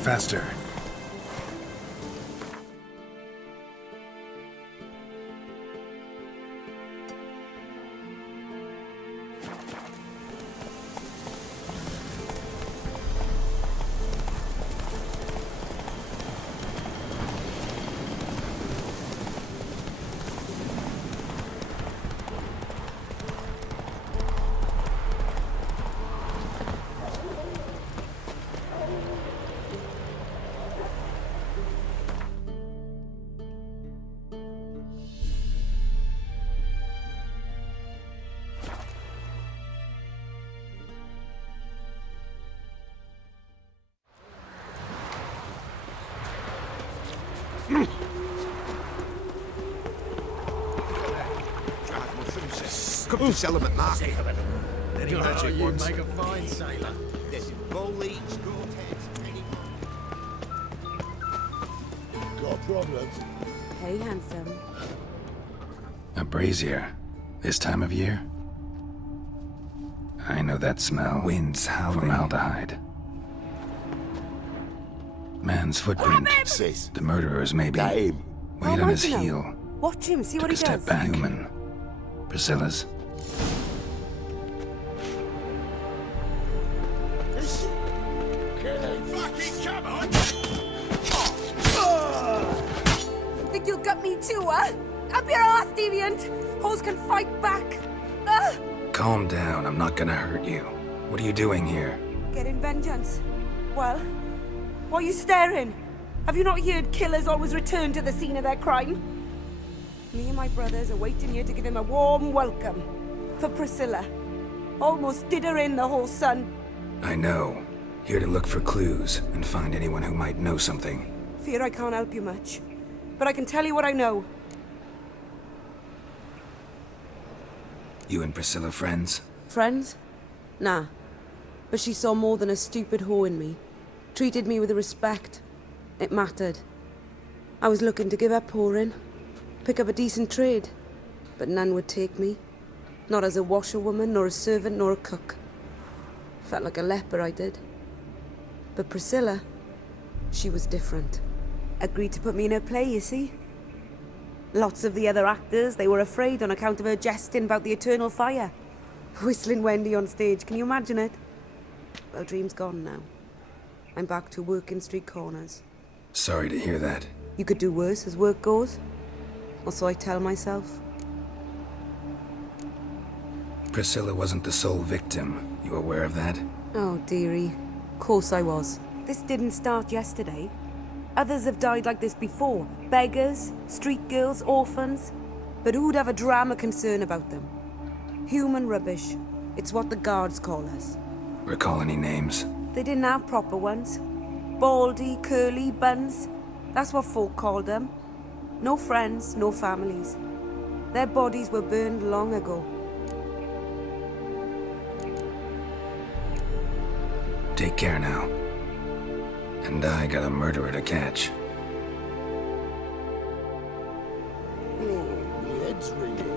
Faster. Come to Settlement Market. Any magic ones? Make a fine sailor. There's bully, straw heads, Got a problem? Hey, handsome. A brazier. This time of year? I know that smell. Winds howling. Formaldehyde. Man's footprint. Sis. The murderer's maybe. Name. Weight on his heel. Watch him, see Took what he a step does. back. Human. Priscilla's. Fucking come on! Think you'll gut me too, huh? Up your ass, deviant! Hoes can fight back! Calm down, I'm not gonna hurt you. What are you doing here? Getting vengeance. Well, why are you staring? Have you not heard killers always return to the scene of their crime? Me and my brothers are waiting here to give him a warm welcome. For Priscilla. Almost did her in, the whole son. I know. Here to look for clues and find anyone who might know something. Fear I can't help you much. But I can tell you what I know. You and Priscilla friends? Friends? Nah. But she saw more than a stupid whore in me. Treated me with respect. It mattered. I was looking to give up whoring. Pick up a decent trade. But none would take me. Not as a washerwoman, nor a servant, nor a cook. Felt like a leper, I did. But Priscilla, she was different. Agreed to put me in her play, you see? Lots of the other actors, they were afraid on account of her jesting about the eternal fire. Whistling Wendy on stage, can you imagine it? Well, dream's gone now. I'm back to working street corners. Sorry to hear that. You could do worse as work goes. Or so I tell myself. Priscilla wasn't the sole victim. You aware of that? Oh, dearie. Of course I was. This didn't start yesterday. Others have died like this before. Beggars, street girls, orphans. But who'd have a drama concern about them? Human rubbish. It's what the guards call us. Recall any names? They didn't have proper ones. Baldy, curly, buns. That's what folk called them. No friends, no families. Their bodies were burned long ago. Take care now. And I got a murderer to catch. Oh, my head's ringing.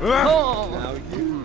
Oh. Now you.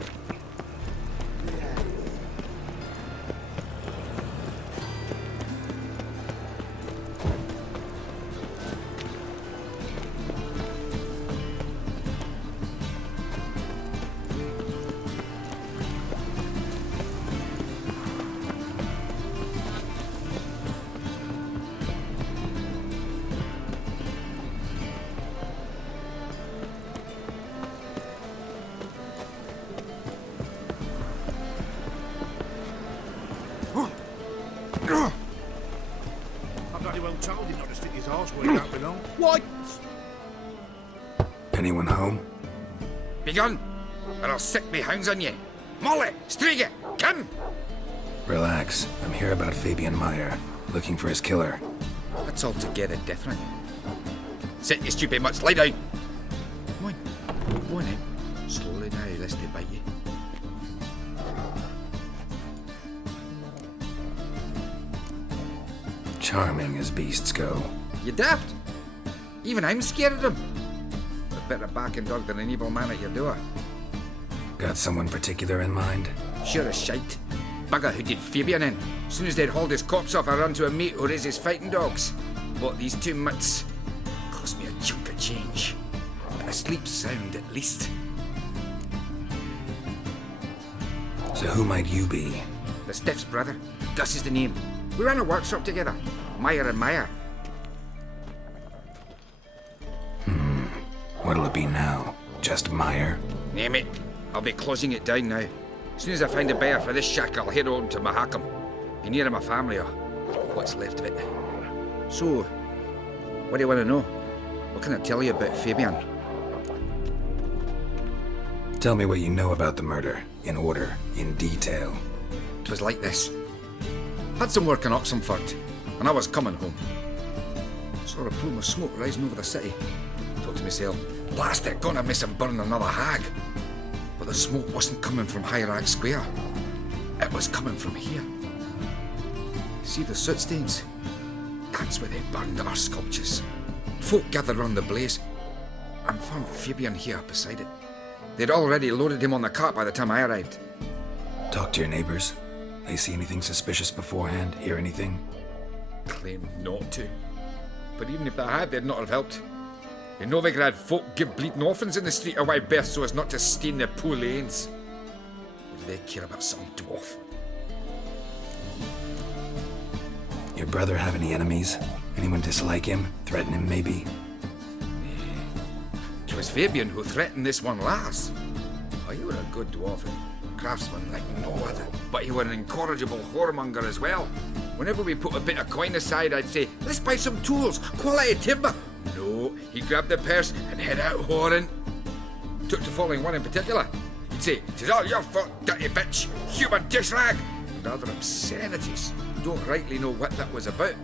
Told him not to stick his arse where he don't belong. What? Anyone home? Begone, or I'll set me hounds on you. Molly, Striga, come! Relax. I'm here about Fabian Meyer, looking for his killer. That's altogether different. Sit, you stupid mutts, lie down. Come on, go on then. Slowly now, lest they bite you. Charming as beasts go. You daft? Even I'm scared of them. A better backing dog than an evil man at your door. Got someone particular in mind? Sure as shite. Bugger who did Fabian in. As soon as they'd hauled his corpse off, I run to a mate who raises fighting dogs. Bought these 2 mutts. Cost me a chunk of change. But I sleep sound at least. So who might you be? The Stiff's brother. Gus is the name. We ran a workshop together. Meyer and Meyer. What'll it be now? Just Meyer? Name it. I'll be closing it down now. As soon as I find a buyer for this shack, I'll head on to Mahakam. Be near my family or what's left of it. So, what do you want to know? What can I tell you about Fabian? Tell me what you know about the murder, in order, in detail. It was like this. Had some work in Oxenford, and I was coming home. Saw a plume of smoke rising over the city. Thought to myself, blast it, gonna miss him burn another hag. But the smoke wasn't coming from Hierarch Square. It was coming from here. See the soot stains? That's where they burned our sculptures. Folk gathered round the blaze, and found Fabian here beside it. They'd already loaded him on the cart by the time I arrived. Talk to your neighbors. They see anything suspicious beforehand? Hear anything? Claim not to. But even if they had, they'd not have helped. In Novigrad, folk give bleeding orphans in the street a wide berth so as not to stain their poor lanes. What do they care about some dwarf? Your brother have any enemies? Anyone dislike him? Threaten him, maybe? 'Twas Fabian who threatened this one last. Oh, you were a good dwarf and craftsman like no other. But you were an incorrigible whoremonger as well. Whenever we put a bit of coin aside, I'd say, let's buy some tools, quality timber. No, he grabbed the purse and head out whoring. Took to following one in particular. He'd say, "'Tis all your fault, dirty bitch, human dish rag," and other obscenities. Don't rightly know what that was about.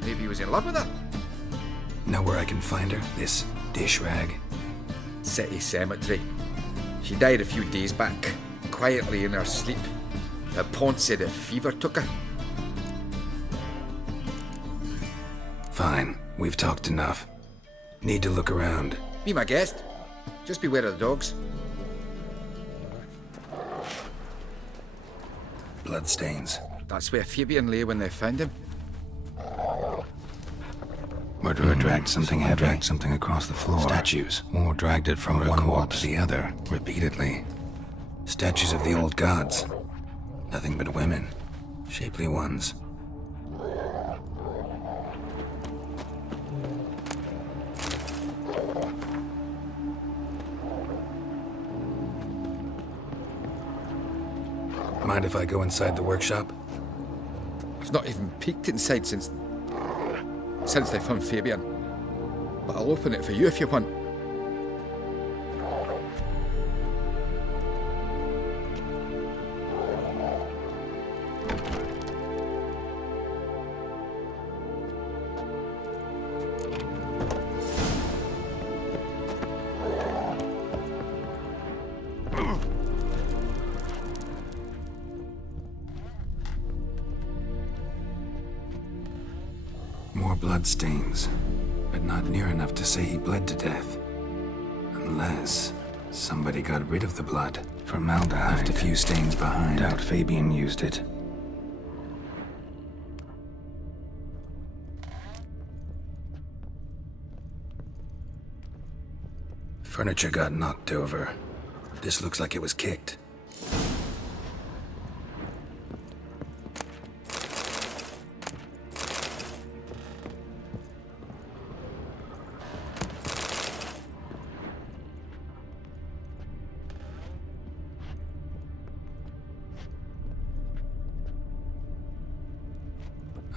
Maybe he was in love with her. Know where I can find her, this dish rag? City cemetery. She died a few days back, quietly in her sleep. Her pawn said a fever took her. Fine, we've talked enough. Need to look around. Be my guest. Just beware of the dogs. Bloodstains. That's where Fabian lay when they found him. Murderer dragged something heavy. Dragged something across the floor. Statues. Or dragged it from one wall to the other, repeatedly. Statues of the old gods. Nothing but women. Shapely ones. Mind if I go inside the workshop? I've not even peeked inside since they found Fabian. But I'll open it for you if you want. More bloodstains, but not near enough to say he bled to death. Unless somebody got rid of the blood. Formaldehyde. Left a few stains behind. Doubt Fabian used it. Furniture got knocked over. This looks like it was kicked.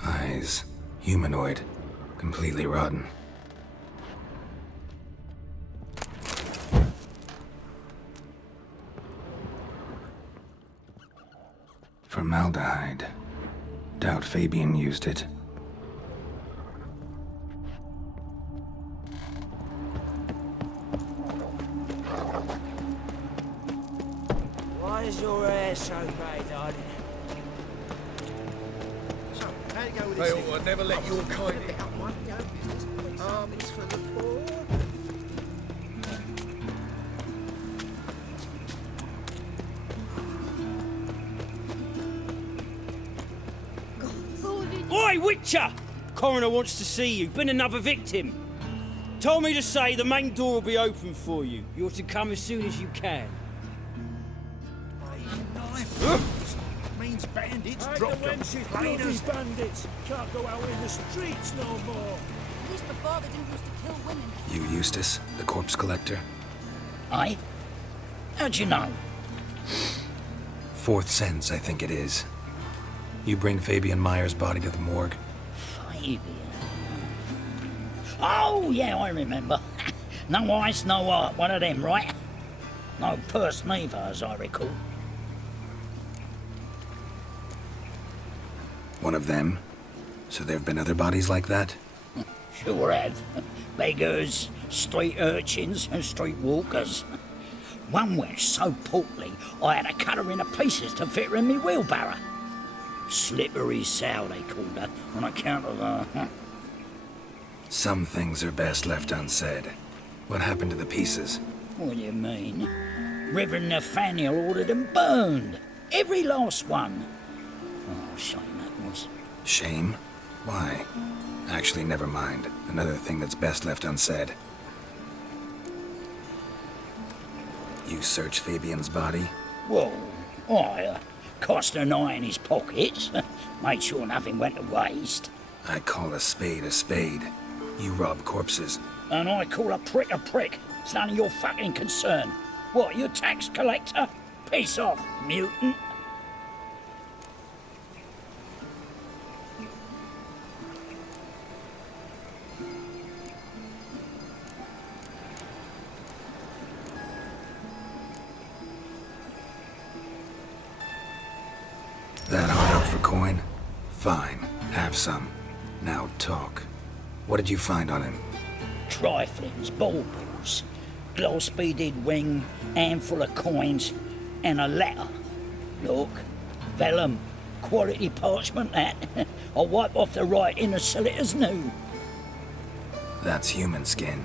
Eyes. Humanoid. Completely rotten. Formaldehyde. Doubt Fabian used it. Why is your hair so grey, darling? So, how you go with this? I'll never let your kind pick up one, you know, business. Armies for the poor. Oi, Witcher! Coroner wants to see you. Been another victim. Told me to say the main door will be open for you. You're to come as soon as you can. Means bandits Hide drop the them. wenches, Plain bloody as- bandits. Can't go out in the streets no more. At least before they didn't used to kill women. You, Eustace, the corpse collector? Aye? How'd you know? Fourth sense, I think it is. You bring Fabian Meyer's body to the morgue. Fabian. Oh, yeah, I remember. No eyes, no heart, one of them, right? No purse neither, as I recall. One of them? So there have been other bodies like that? Sure have. Beggars, street urchins, and street walkers. One went so portly, I had to cut her into pieces to fit her in me wheelbarrow. Slippery sow, they called her, on account of her. Some things are best left unsaid. What happened to the pieces? What do you mean? Reverend Nathaniel ordered them burned. Every last one. Oh, shame that was. Shame? Why? Actually, never mind. Another thing that's best left unsaid. You search Fabian's body? Well, I cast an eye in his pockets, made sure nothing went to waste. I call a spade a spade. You rob corpses. And I call a prick a prick. It's none of your fucking concern. What, you tax collector? Piss off, mutant. That hard up for coin? Fine, have some. Now talk. What did you find on him? Triflings, baubles, gloss-beaded wing, handful of coins, and a letter. Look, vellum, quality parchment that. I'll wipe off the writing as sell it as new. That's human skin.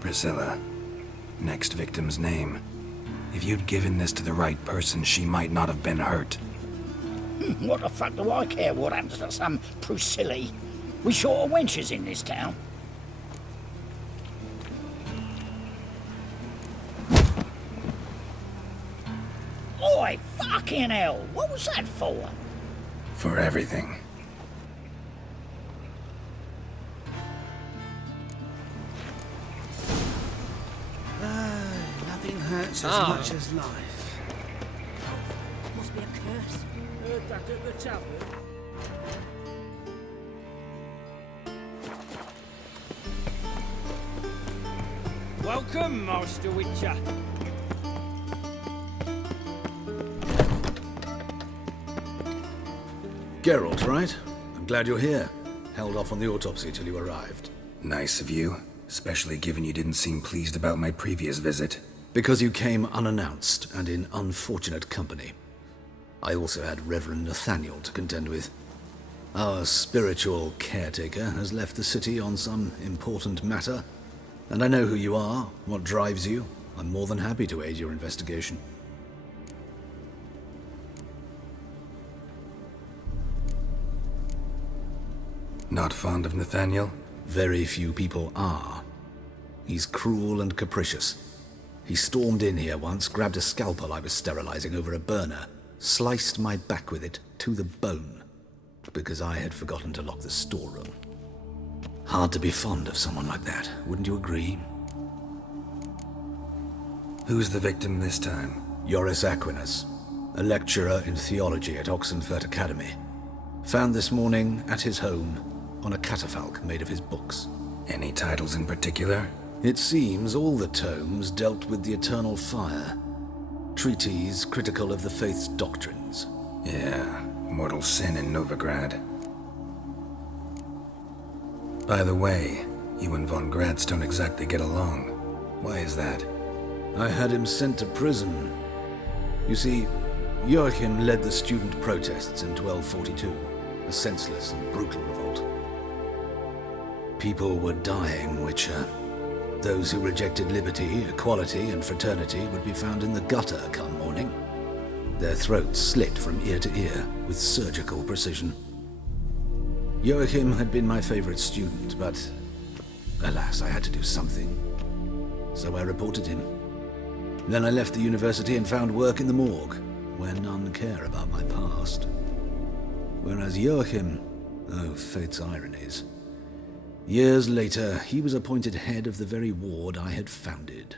Priscilla. Next victim's name. If you'd given this to the right person, she might not have been hurt. What the fuck do I care what happens to some Priscilla? We short of wenches in this town. Oi, fucking hell! What was that for? For everything. Nothing hurts as much as life. Must be a curse. Heard that at the tavern. Welcome, Master Witcher. Geralt, right? I'm glad you're here. Held off on the autopsy till you arrived. Nice of you, especially given you didn't seem pleased about my previous visit. Because you came unannounced and in unfortunate company. I also had Reverend Nathaniel to contend with. Our spiritual caretaker has left the city on some important matter, and I know who you are, what drives you. I'm more than happy to aid your investigation. Not fond of Nathaniel? Very few people are. He's cruel and capricious. He stormed in here once, grabbed a scalpel I was sterilizing over a burner, sliced my back with it to the bone, because I had forgotten to lock the storeroom. Hard to be fond of someone like that, wouldn't you agree? Who's the victim this time? Aorus Aquinas, a lecturer in theology at Oxenfurt Academy. Found this morning at his home on a catafalque made of his books. Any titles in particular? It seems all the tomes dealt with the eternal fire. Treatises critical of the faith's doctrines. Yeah, mortal sin in Novigrad. By the way, you and von Gratz don't exactly get along. Why is that? I had him sent to prison. You see, Joachim led the student protests in 1242, a senseless and brutal revolt. People were dying, Witcher. Those who rejected liberty, equality, and fraternity would be found in the gutter come morning. Their throats slit from ear to ear with surgical precision. Joachim had been my favorite student, but alas, I had to do something. So I reported him. Then I left the university and found work in the morgue, where none care about my past. Whereas Joachim, oh, fate's ironies. Years later, he was appointed head of the very ward I had founded.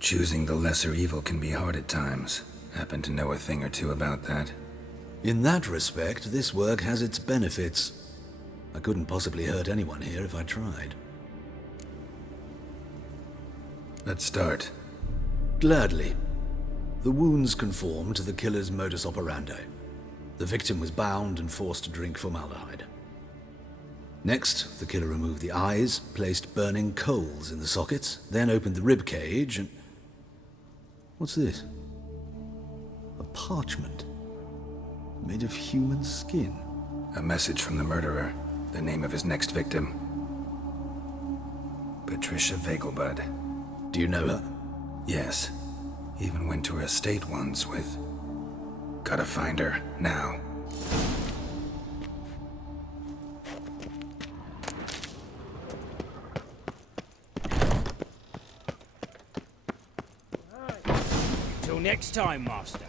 Choosing the lesser evil can be hard at times. Happen to know a thing or two about that. In that respect, this work has its benefits. I couldn't possibly hurt anyone here if I tried. Let's start. Gladly. The wounds conform to the killer's modus operandi. The victim was bound and forced to drink formaldehyde. Next, the killer removed the eyes, placed burning coals in the sockets, then opened the rib cage and... What's this? A parchment. Made of human skin. A message from the murderer. The name of his next victim. Patricia Vegelbud. Do you know her? Yes. Even went to her estate once with... Gotta find her, now. Till next time, Master.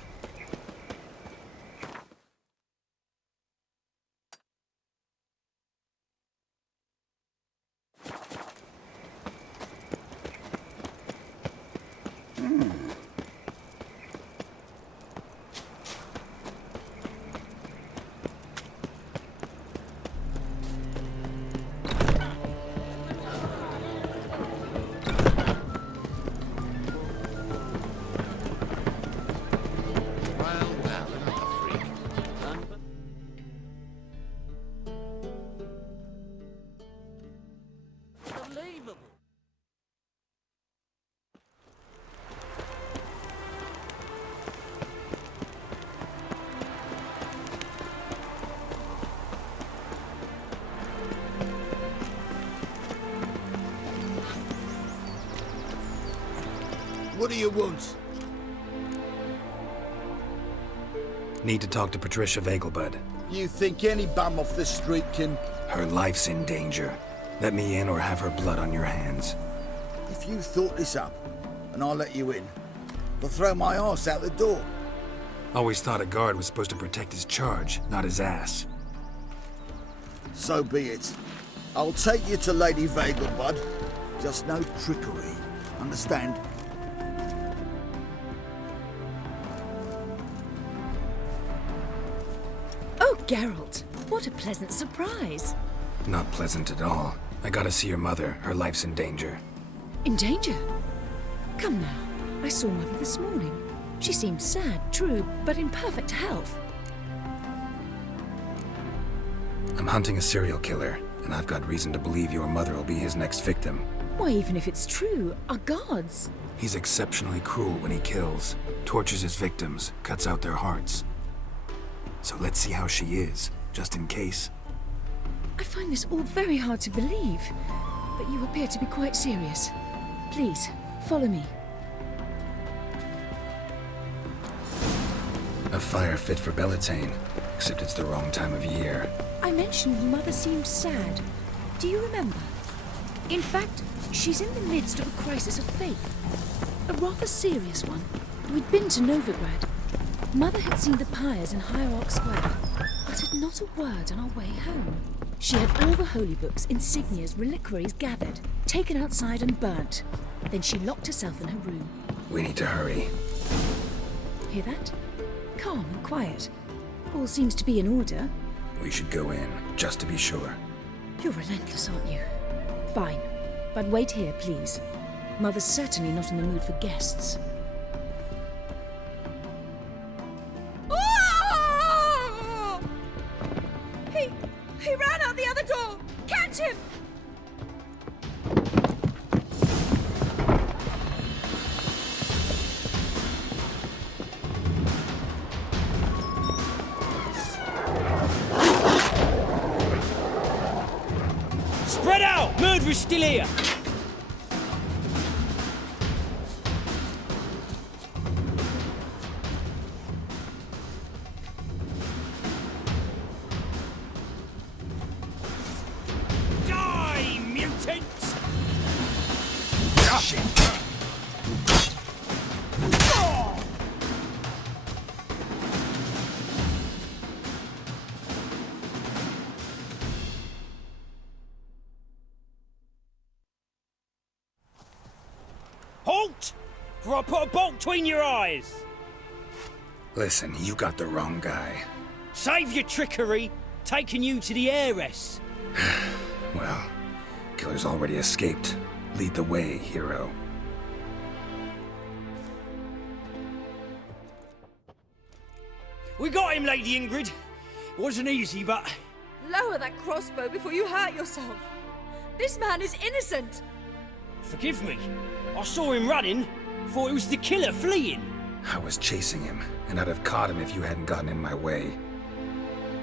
What do you want? Need to talk to Patricia Vegelbud. You think any bum off the street can... Her life's in danger. Let me in or have her blood on your hands. If you thought this up, and I'll let you in, I'll throw my arse out the door. Always thought a guard was supposed to protect his charge, not his ass. So be it. I'll take you to Lady Vegelbud. Just no trickery. Understand? Oh, Geralt, what a pleasant surprise. Not pleasant at all. I gotta see your mother. Her life's in danger. In danger? Come now. I saw Mother this morning. She seemed sad, true, but in perfect health. I'm hunting a serial killer, and I've got reason to believe your mother will be his next victim. Why, even if it's true, our gods. He's exceptionally cruel when he kills, tortures his victims, cuts out their hearts. So let's see how she is, just in case. I find this all very hard to believe, but you appear to be quite serious. Please, follow me. A fire fit for Bellatane, except it's the wrong time of year. I mentioned Mother seemed sad. Do you remember? In fact, she's in the midst of a crisis of faith. A rather serious one. We'd been to Novigrad. Mother had seen the pyres in Hierarch Square, uttered not a word on our way home. She had all the holy books, insignias, reliquaries gathered, taken outside and burnt. Then she locked herself in her room. We need to hurry. Hear that? Calm and quiet. All seems to be in order. We should go in, just to be sure. You're relentless, aren't you? Fine. But wait here, please. Mother's certainly not in the mood for guests. He ran out the other door! Catch him! Spread out! Murderer's still here! Die, mutants! Shit. Halt! For I put a bolt between your eyes! Listen, you got the wrong guy. Save your trickery, taking you to the Aorus. Well, killer's already escaped. Lead the way, hero. We got him, Lady Ingrid. Wasn't easy, but... Lower that crossbow before you hurt yourself. This man is innocent. Forgive me. I saw him running. Thought it was the killer fleeing. I was chasing him, and I'd have caught him if you hadn't gotten in my way.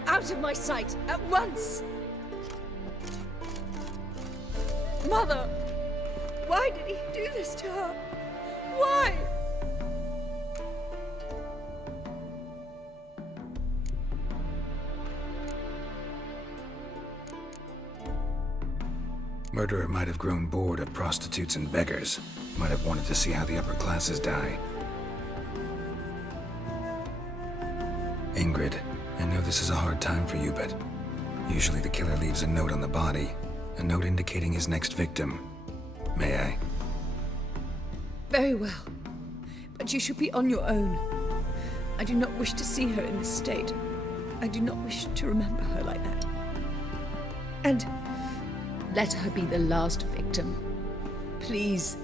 Out of my sight, at once! Mother! Why did he do this to her? Why? Murderer might have grown bored of prostitutes and beggars. Might have wanted to see how the upper classes die. Ingrid, I know this is a hard time for you, but usually the killer leaves a note on the body, a note indicating his next victim. May I? Very well. But you should be on your own. I do not wish to see her in this state. I do not wish to remember her like that. And let her be the last victim. Please.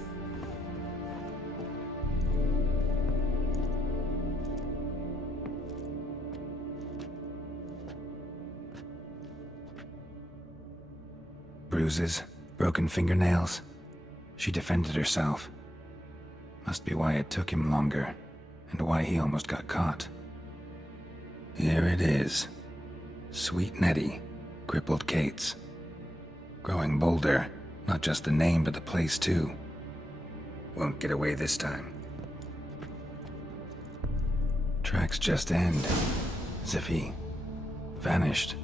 Bruises, broken fingernails. She defended herself. Must be why it took him longer, and why he almost got caught. Here it is. Sweet Nettie, crippled Kate's. Growing bolder, not just the name but the place too. Won't get away this time. Tracks just end, as if he vanished.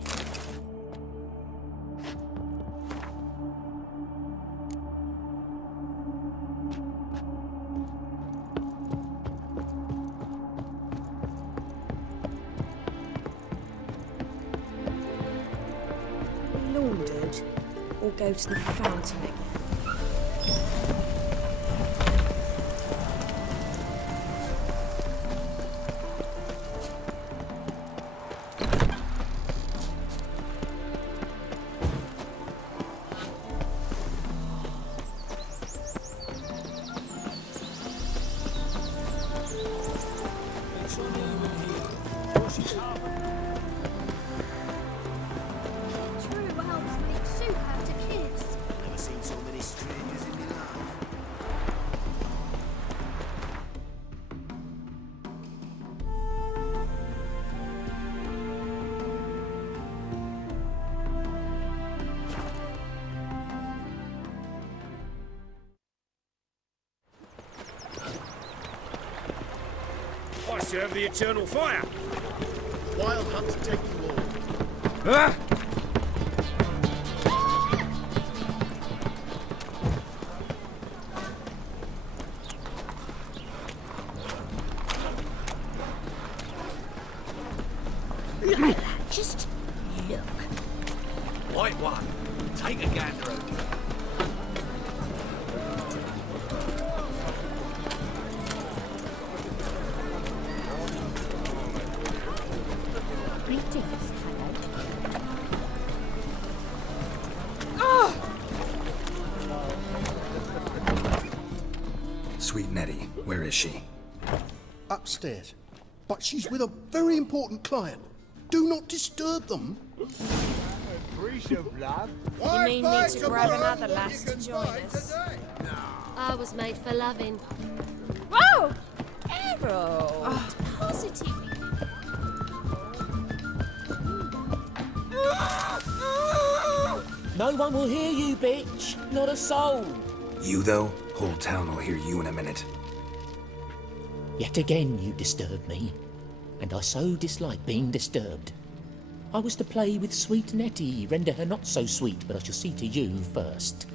Laundered or go to the fountain again? I serve the eternal fire. Wild hunt to take you all. Ah! Look at that, just look. White one, take a gander over. Greetings, hello. Sweet Nettie, where is she? Upstairs. But she's with a very important client. Do not disturb them. You mean me to grab another lass to join us? I was made for loving. Whoa! Errol! Positive. No one will hear you, bitch. Not a soul. You, though? Whole town will hear you in a minute. Yet again you disturb me, and I so dislike being disturbed. I was to play with sweet Nettie, render her not so sweet, but I shall see to you first.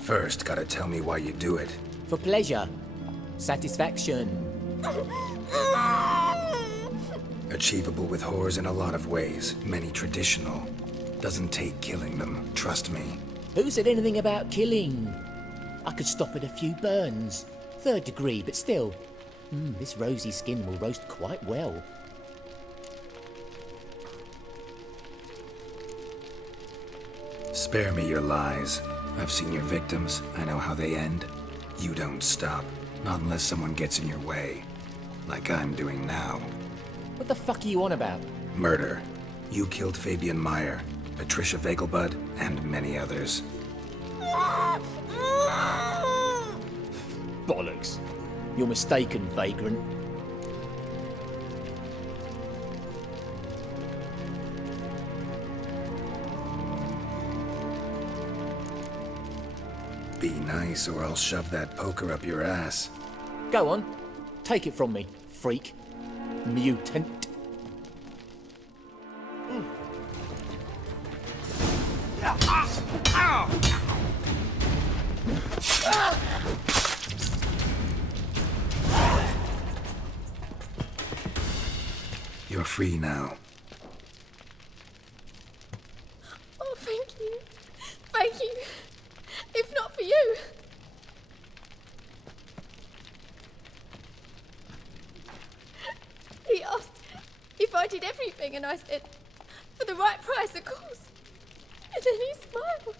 First, gotta tell me why you do it. For pleasure. Satisfaction. Achievable with whores in a lot of ways, many traditional. Doesn't take killing them, trust me. Who said anything about killing? I could stop at a few burns. 3rd degree, but still. This rosy skin will roast quite well. Spare me your lies. I've seen your victims. I know how they end. You don't stop. Not unless someone gets in your way. Like I'm doing now. What the fuck are you on about? Murder. You killed Fabian Meyer, Patricia Vegelbud, and many others. Bollocks. You're mistaken, vagrant. Be nice or I'll shove that poker up your ass. Go on. Take it from me, freak. Mutant. free now. Oh, thank you. Thank you. If not for you. He asked if I did everything, and I said, for the right price, of course. And then he smiled.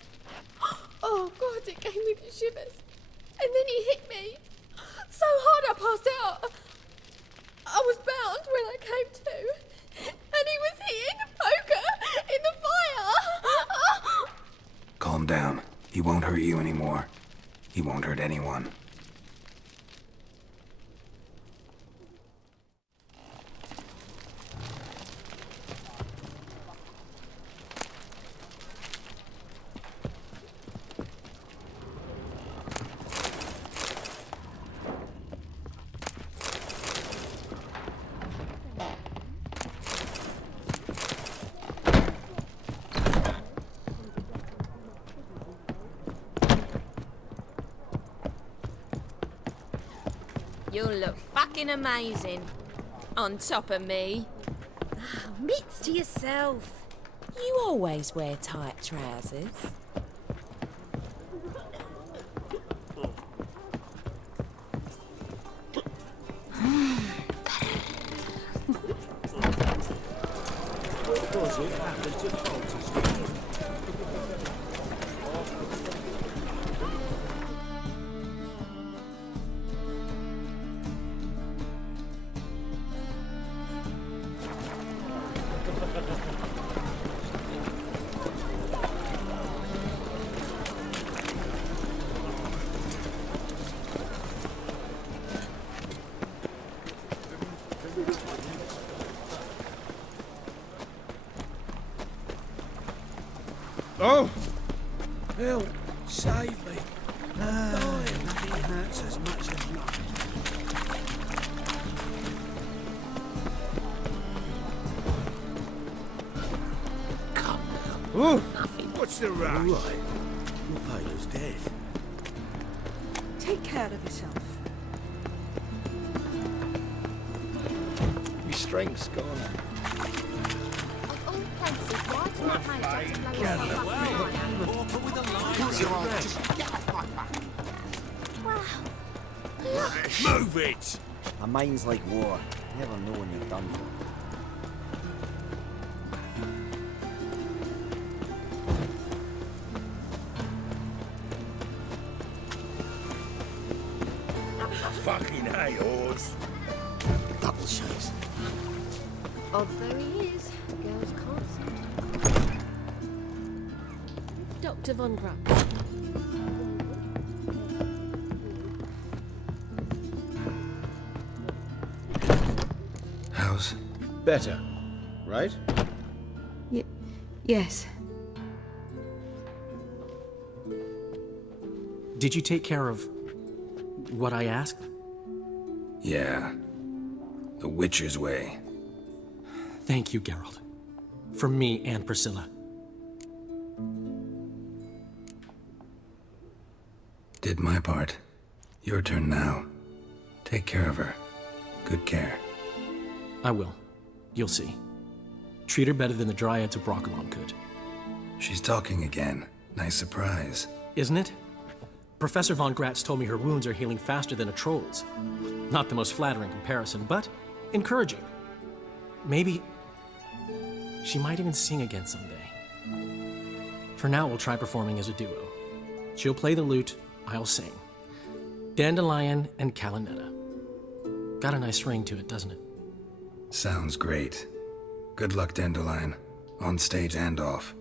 Oh, God, it gave me the shivers. And then he hit me so hard I passed out. I was bound when I came to. And he was hitting the poker in the fire. Calm down. He won't hurt you anymore. He won't hurt anyone. You'll look fucking amazing. On top of me. Mitts to yourself. You always wear tight trousers. Oh! Help! Save me! Nothing hurts as much as nothing. Come. Oh! Nothing. What's the rush? All right. Your paler's dead. Take care of yourself. Your strength's gone. Of all places, why do not manage to blow yourself up in fire? Move it! A mine's like war. Never know when you're done for. Fucking Aorus. Double chase. Odd though he is, girls can't see. Dr. Von Grupp. How's... Better, right? Yes. Did you take care of what I asked? Yeah. The Witcher's way. Thank you, Geralt. From me and Priscilla. Did my part. Your turn now. Take care of her. Good care. I will. You'll see. Treat her better than the Dryads of Broccolon could. She's talking again. Nice surprise. Isn't it? Professor Von Gratz told me her wounds are healing faster than a troll's. Not the most flattering comparison, but encouraging. Maybe she might even sing again someday. For now, we'll try performing as a duo. She'll play the lute, I'll sing. Dandelion and Calinetta. Got a nice ring to it, doesn't it? Sounds great. Good luck, Dandelion. On stage and off.